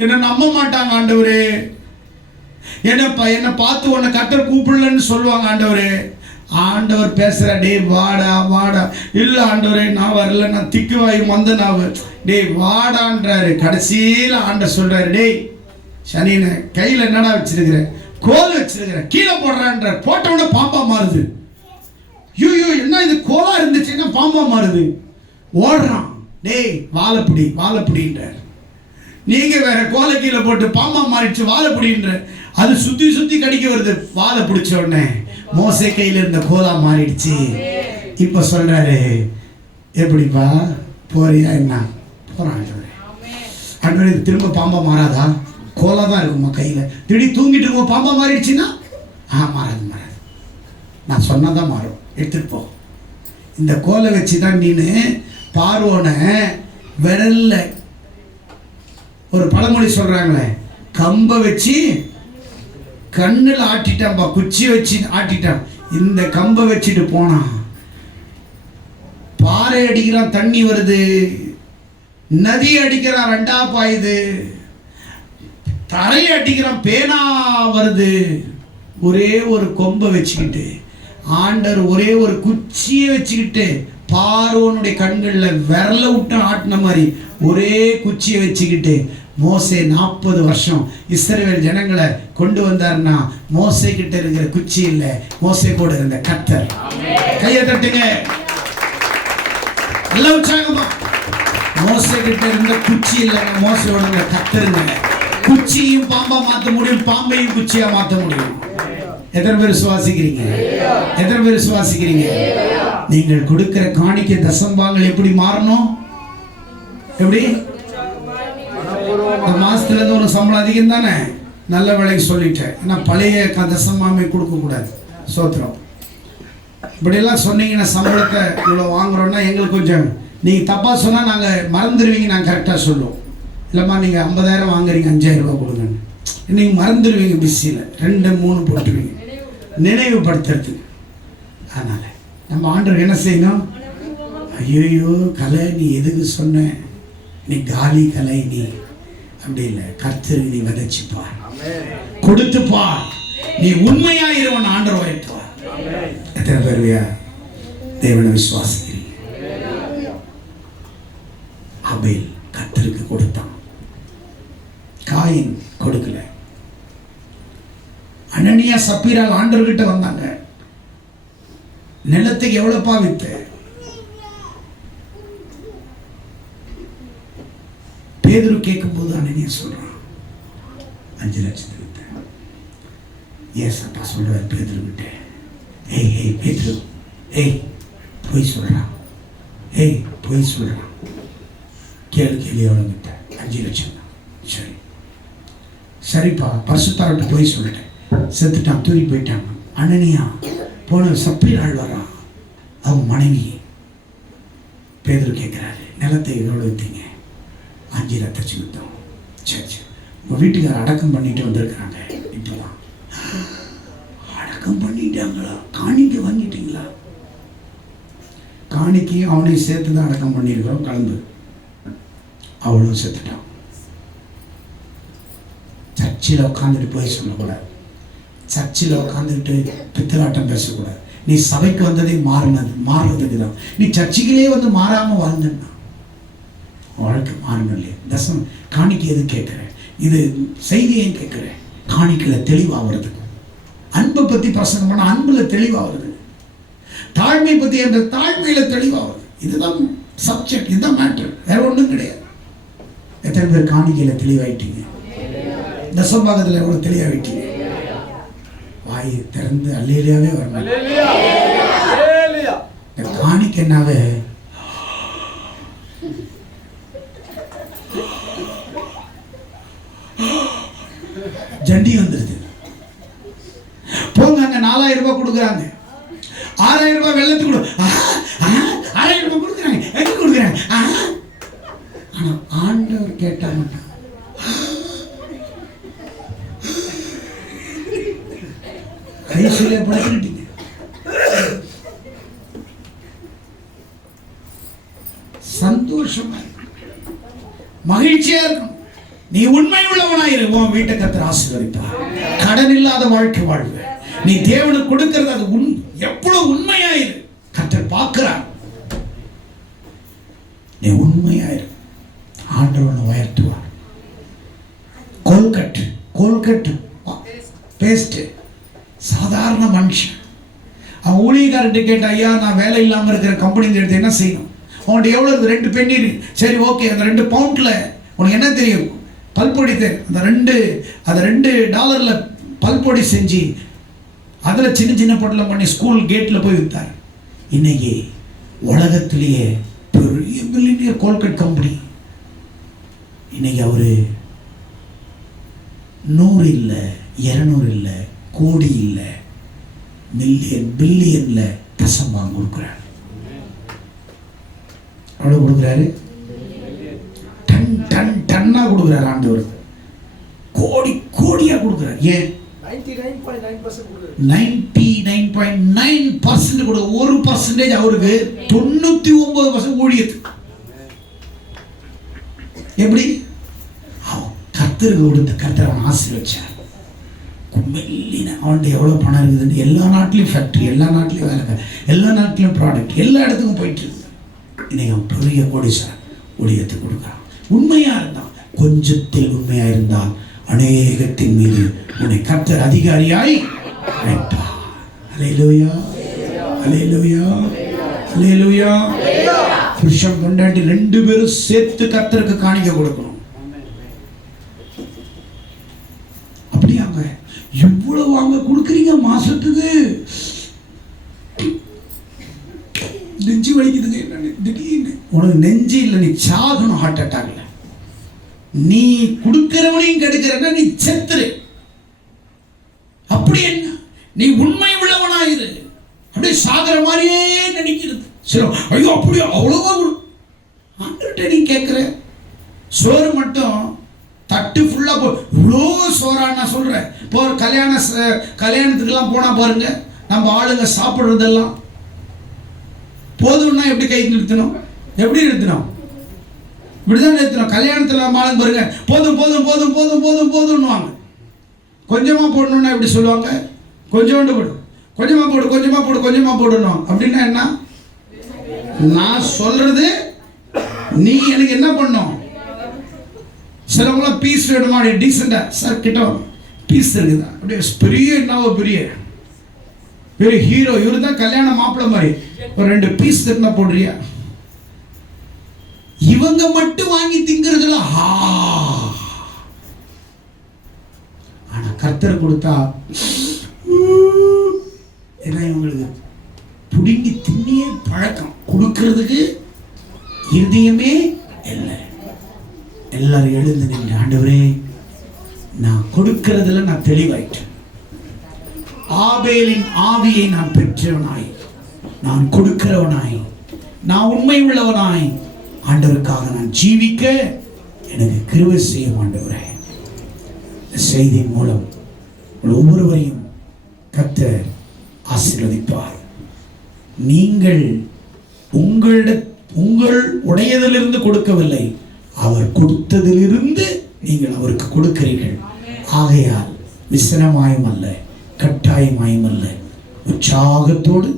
என்னை நம்ப மாட்டாங்க ஆண்டவரே, என்னை பார்த்து உன்னை கர்த்தர் கூப்பிடலன்னு சொல்லுவாங்க ஆண்டவரே. ஆண்டவர் பேசுகிற, டே வாடா வாடா. இல்லை ஆண்டவரே நான் வரல, நான் திக்கு வாய் மந்த நாவு, டே வாடான்றாரு. கடைசியில் ஆண்டவர் சொல்கிறாரு, டேய் சனின கையில் என்னடா வச்சிருக்கிற? கோல் வச்சிருக்கிறேன், கீழே போடுறான்றார். போட்டவுடனே பாம்பா மாறுது. ஐயோ என்ன இது, கோலா இருந்துச்சுன்னா பாம்பா மாறுது. ஓடுறான். டேய் வாழைப்பிடி வாழைப்பிடின்றார். நீங்கள் வேற கோலை கீழே போட்டு பாம்பா மாறிடுச்சு வாழைப்பிடின்ற. அது சுற்றி சுற்றி கடிக்க வருது. வாழை பிடிச்ச உடனே மோசே கையில் இருந்த கோலா மாறிடுச்சு. இப்போ சொல்கிறாரு, எப்படிப்பா போறியா? என்ன போகிறான் ஆண்டவரே. திரும்ப பாம்பா மாறாதா? கோலா தான் இருக்குமா கையில். திடீர் தூங்கிட்டு இருக்கும், பாம்பா மாறிடுச்சுன்னா மாறாது மாறாது, நான் சொன்னதான் மாறும், எடுத்துகிட்டு போ. இந்த கோலை வச்சு தான் நீனு பார்வோனை விரல்ல, ஒரு பழமொழி சொல்கிறாங்களே, கம்பை வச்சு கண்ணில் ஆட்டிட்டான்பா, குச்சி வச்சு ஆட்டிட்டான். இந்த கம்பை வச்சுட்டு போனான். பாறை அடிக்கிறான், தண்ணி வருது. நதி அடிக்கிறான், 2ஆ பாயுது. தரையை அடிக்கிறான், பேனா வருது. ஒரே ஒரு கொம்பை வச்சுக்கிட்டு, ஆண்டவர் ஒரே ஒரு குச்சியை வச்சுக்கிட்டு பார்வோனுடைய கண்களில் விரல விட்டு ஆட்டின மாதிரி ஒரே குச்சியை வச்சுக்கிட்டு மோசே 40 வருஷம் இஸ்ரவேல் ஜனங்களை கொண்டு வந்தார்னா மோசே கிட்ட இருக்கிற குச்சி இல்லை, மோசே கூட இருந்த கர்த்தர். கையை தட்டுங்க நல்ல உற்சாகமா. மோசே கிட்ட இருந்த குச்சி இல்லைங்க, மோசையோட இருந்த கர்த்தருங்க. குச்சியும் பாம்பா மாற்ற முடியும், பாம்பையும் குச்சியா மாற்ற முடியும். எத்தனை பேர் விசுவாசிக்கிறீங்க? எத்தனை பேர் விசுவாசிக்கிறீங்க? நீங்கள் கொடுக்கிற காணிக்கை தசம்பாங்கள் எப்படி மாறணும்? எப்படி? இந்த மாசத்துல இருந்து ஒரு சம்பளம் அதிகம் தானே, நல்ல விலைக்கு சொல்லிட்டேன். ஏன்னா பழைய தசம்பாமே கொடுக்க கூடாது. சோத்திரம். இப்படியெல்லாம் சொன்னீங்கன்னா சம்பளத்தை இவ்வளோ வாங்குறோன்னா எங்களுக்கு கொஞ்சம் நீங்கள் தப்பாக சொன்னால் நாங்கள் மறந்துடுவீங்க. நாங்கள் கரெக்டாக சொல்லுவோம். இல்லைம்மா நீங்கள் 50,000 வாங்குறீங்க, 5,000 ரூபா கொடுங்கன்னு. நீங்கள் மறந்துடுவீங்க, பிஸியில் 2 3 போட்டுவீங்க நினைவுபடுத்துறதுக்கு. அதனால் நம்ம ஆண்டவர் என்ன செய்யணும்? ஐயோ கலை நீ எதுக்கு சொன்ன, நீ காலி கலை, நீ அப்படி இல்லை, கர்த்தருக்கு நீ விதைச்சுப்பார், கொடுத்துப்பார், நீ உண்மையாயிருவன் ஆண்டவர் உயர்த்துவார். எத்தனை பேருயா தேவனை விசுவாசிக்கிறீங்க? ஆபேல் கர்த்தருக்கு கொடுத்தான், காயின் கொடுக்கல. அனனியா சப்பீரால் ஆண்டவர்கிட்ட வந்தாங்க, நிலத்துக்கு எவ்வளவுப்பா வித்த? பேதுரு கேட்கும் போது அனனியா சொல்றான், 5 லட்சத்துக்கு வித்த. ஏசப்பா சொல்றார் பேதுரு கிட்ட, ஏய் பேதுரு, பொய் சொல்றான், பொய் சொல்றான், கேளு எவ்வளவு வித்த? 5 லட்சம் தான். சரி சரிப்பா, பரிசுத்தாவிட்டு போய் சொல்லிட்டேன், செத்துட்டான், தூக்கி போயிட்டாங்க. அனனியா போன சப்பீராள் வரான், அவங்க மனைவி. பேதுரு கேட்குறாரு, நிலத்தை எவ்வளோ விற்றீங்க? 5 லட்சம் விற்றோம். சரி உங்கள் வீட்டுக்கார அடக்கம் பண்ணிட்டு வந்திருக்கிறாங்க. இப்போதான் அடக்கம் பண்ணிட்டாங்களா? காணிக்கை வாங்கிட்டீங்களா? காணிக்கையும் அவனையும் சேர்த்து தான் அடக்கம் பண்ணியிருக்கிறோம், கலந்து. அவளும் செத்துட்டான். சர்ச்சில் உட்காந்துட்டு போய் சொல்லக்கூடாது, சர்ச்சில் உட்காந்துட்டு பித்தலாட்டம் பேசக்கூடாது. நீ சபைக்கு வந்ததே மாறுறதுக்கு தான். நீ சர்ச்சுகளே வந்து மாறாமல் வாழ்ந்தா வாழ்க்கை மாறணும் இல்லையா? காணிக்கை எது கேட்குறேன், இது செய்தியை கேட்குறேன். காணிக்கையில் தெளிவாகிறதுக்கு, அன்பை பற்றி பிரசங்கம் பண்ண அன்பில் தெளிவாகிறது, தாழ்மை பற்றி என்ற தாழ்மையில் தெளிவாகிறது. இதுதான் சப்ஜெக்ட், இதுதான் மேட்டர், வேற ஒன்றும் கிடையாது. எத்தனை பேர் காணிக்கையில் தெளிவாயிட்டீங்க? தசம்பாகத்தில் எவ்வளோ தெளிவாயிட்டீங்க? வாயை திறந்து அல்லேலியாவே வரணும். இந்த காணிக்கைனாவே ஜண்டி வந்துருது. போங்க, அங்க 4,000 ரூபாய் கொடுக்குறாங்க, 6,000 ரூபாய் வெள்ளத்துக்கு கொடு, 6,000 ரூபாய் கொடுக்குறாங்க, எங்க கொடுக்குறாங்க? ஆனா ஆண்டவர் கேட்டா மாட்டான். படுத்திட்டீங்க. சந்தோஷமா மகிழ்ச்சியா இருக்கும். நீ உண்மை உள்ளவனாயிரு, உன் வீட்டை கர்த்தர் ஆசீர்வதிப்பார். கடன் இல்லாத வாழ்க்கை வாழ்வு. நீ தேவனுக்கு கொடுக்கிறது அது எவ்வளவு உண்மையாயிரு, கர்த்தர் பார்க்கிறார். நீ உண்மையாயிரு, ஆண்டவனை உயர்த்துவார். கோல்கட்டு பேஸ்ட் சாதாரண மனுஷன். அவன் ஊழியக்காரர்கிட்ட கேட்ட, ஐயா நான் வேலை இல்லாமல் இருக்கிற கம்பெனி எடுத்து என்ன செய்யணும்? அவன்கிட்ட எவ்வளோ இருக்குது? 2 பென்னி. சரி ஓகே, அந்த 2 பவுண்டில் உனக்கு என்ன தெரியும்? பல்பொடி தெரியும். அந்த $2 பல்பொடி செஞ்சு அதில் சின்ன பொட்டலம் பண்ணி ஸ்கூல் கேட்டில் போய் விற்றார். இன்னைக்கு உலகத்திலேயே பெரிய மில்லியனியர் கோல்கட் கம்பெனி. இன்னைக்கு அவர் 100 இல்லை, 200 இல்லை, கோடி இல்லை, பில்லியன்ல தசம்பாகம் கொடுக்குறாரு. எவ்வளவு கொடுக்குறாரு? டன்னா கொடுக்குறாரு ஆண்டவர். கோடியா கொடுக்குறாரு. ஏன்? 99.9% கொடு. 1% அவருக்கு, 99% ஊழியத்துக்கு. எப்படி? கர்த்தருக்கு கொடுத்த கர்த்தர் அவன் ஆசீர்வதிச்சார். அவன்கிட்ட எவ்வளோ பணம் இருக்குதுன்னு எல்லா நாட்டிலையும் ஃபேக்ட்ரி, எல்லா நாட்டிலையும் வேலை, எல்லா நாட்டிலையும் ப்ராடக்ட், எல்லா இடத்துக்கும் போயிட்டு இருக்கு. இன்னைக்கு அவன் பெரிய கோடீஸ்வரன், ஊழியத்தை கொடுக்குறான். உண்மையா இருந்தான், கொஞ்சத்தில் உண்மையா இருந்தால் அநேகத்தின் மீது உன்னை கர்த்தர் அதிகாரியாய் வைப்பார். அல்லேலூயா, அல்லேலூயா, அல்லேலூயா. புருஷன் பொண்டாட்டி 2 பேரும் சேர்த்து கர்த்தருக்கு காணிக்க கொடுக்கணும். அப்படியாங்க? எவ்வளவு வாங்க கொடுக்குறீங்க மாசத்துக்கு? நெஞ்சு வலிக்குதுங்க. திடீர்னு உனக்கு நெஞ்சு இல்லை, நீ சாகணும் ஹார்ட் அட்டாக்ல. நீ கொடுக்கிறவனையும் கெடுக்கிறன்னா நீ செத்துரு. அப்படி என்ன? நீ உண்மை உள்ளவனாயிரு. அப்படியே சாகிற மாதிரியே நடிக்கிறது. சரி, ஐயோ அப்படியோ அவ்வளவா ஆண்டுகிட்ட நீ கேட்குற. சோறு மட்டும் தட்டு ஃபுல்லாக இவ்வளோ சோறா? நான் சொல்கிறேன், இப்போ ஒரு கல்யாணத்துக்கெல்லாம் போனால் பாருங்க, நம்ம ஆளுங்க சாப்பிட்றதெல்லாம் போதும்னா எப்படி கை நிறுத்தணும்? எப்படி நிறுத்தணும்? இப்படிதான் நிறுத்தணும். கல்யாணத்தில் நம்ம ஆளுங்க பாருங்க, போதும் போதும் போதும் போதும் போதும் போதும்னுவாங்க. கொஞ்சமாக போடணும்னா எப்படி சொல்லுவாங்க? கொஞ்சோண்டு போடு, கொஞ்சமாக போடு, கொஞ்சமாக போடு, கொஞ்சமாக போடணும். அப்படின்னா என்ன? நான் சொல்றது நீ எனக்கு என்ன பண்ணும்? சிலவங்களாம் பீஸ் வேணுமா? அப்படி டீசெண்டா சார் கிட்ட பீஸ் இருக்குதா? அப்படியே பெரிய என்னவோ பெரிய பெரிய ஹீரோ இவரு தான் கல்யாண மாப்பிள்ளை மாதிரி ஒரு 2 பீஸ் இருந்தா போடுறியா? இவங்க மட்டும் வாங்கி திங்கிறதுல ஆனா கர்த்தர் கொடுத்தா ஏன்னா இவங்களுக்கு புடுங்கி திண்ணியே பழக்கம், கொடுக்கறதுக்கு இருதயமே இல்லை. எல்லாரும் எழுந்து நின்று, ஆண்டவரே நான் கொடுக்கிறதுல நான் தெளிவாயிட்டேன். ஆபேலின் ஆவியை நான் பெற்றவனாய், நான் கொடுக்கிறவனாய், நான் உண்மை உள்ளவனாய் ஆண்டவருக்காக நான் ஜீவிக்க எனக்கு கிருபை செய்யும் ஆண்டவரே. இந்த செய்தியின் மூலம் ஒவ்வொருவரையும் கர்த்தர் ஆசீர்வதிப்பார். நீங்கள் உங்கள் உடையதிலிருந்து கொடுக்கவில்லை, அவர் கொடுத்ததிலிருந்து நீங்கள் அவருக்கு கொடுக்கிறீர்கள். ஆகையால் விசனமாயும் அல்ல, கட்டாயமாயும் அல்ல, உற்சாகத்தோடு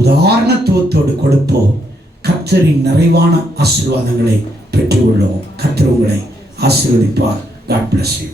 உதாரணத்துவத்தோடு கொடுப்போம். கர்த்தரின் நிறைவான ஆசீர்வாதங்களை பெற்றுக்கொள்வோம். கர்த்தர் உங்களை ஆசீர்வதிப்பார். God bless you.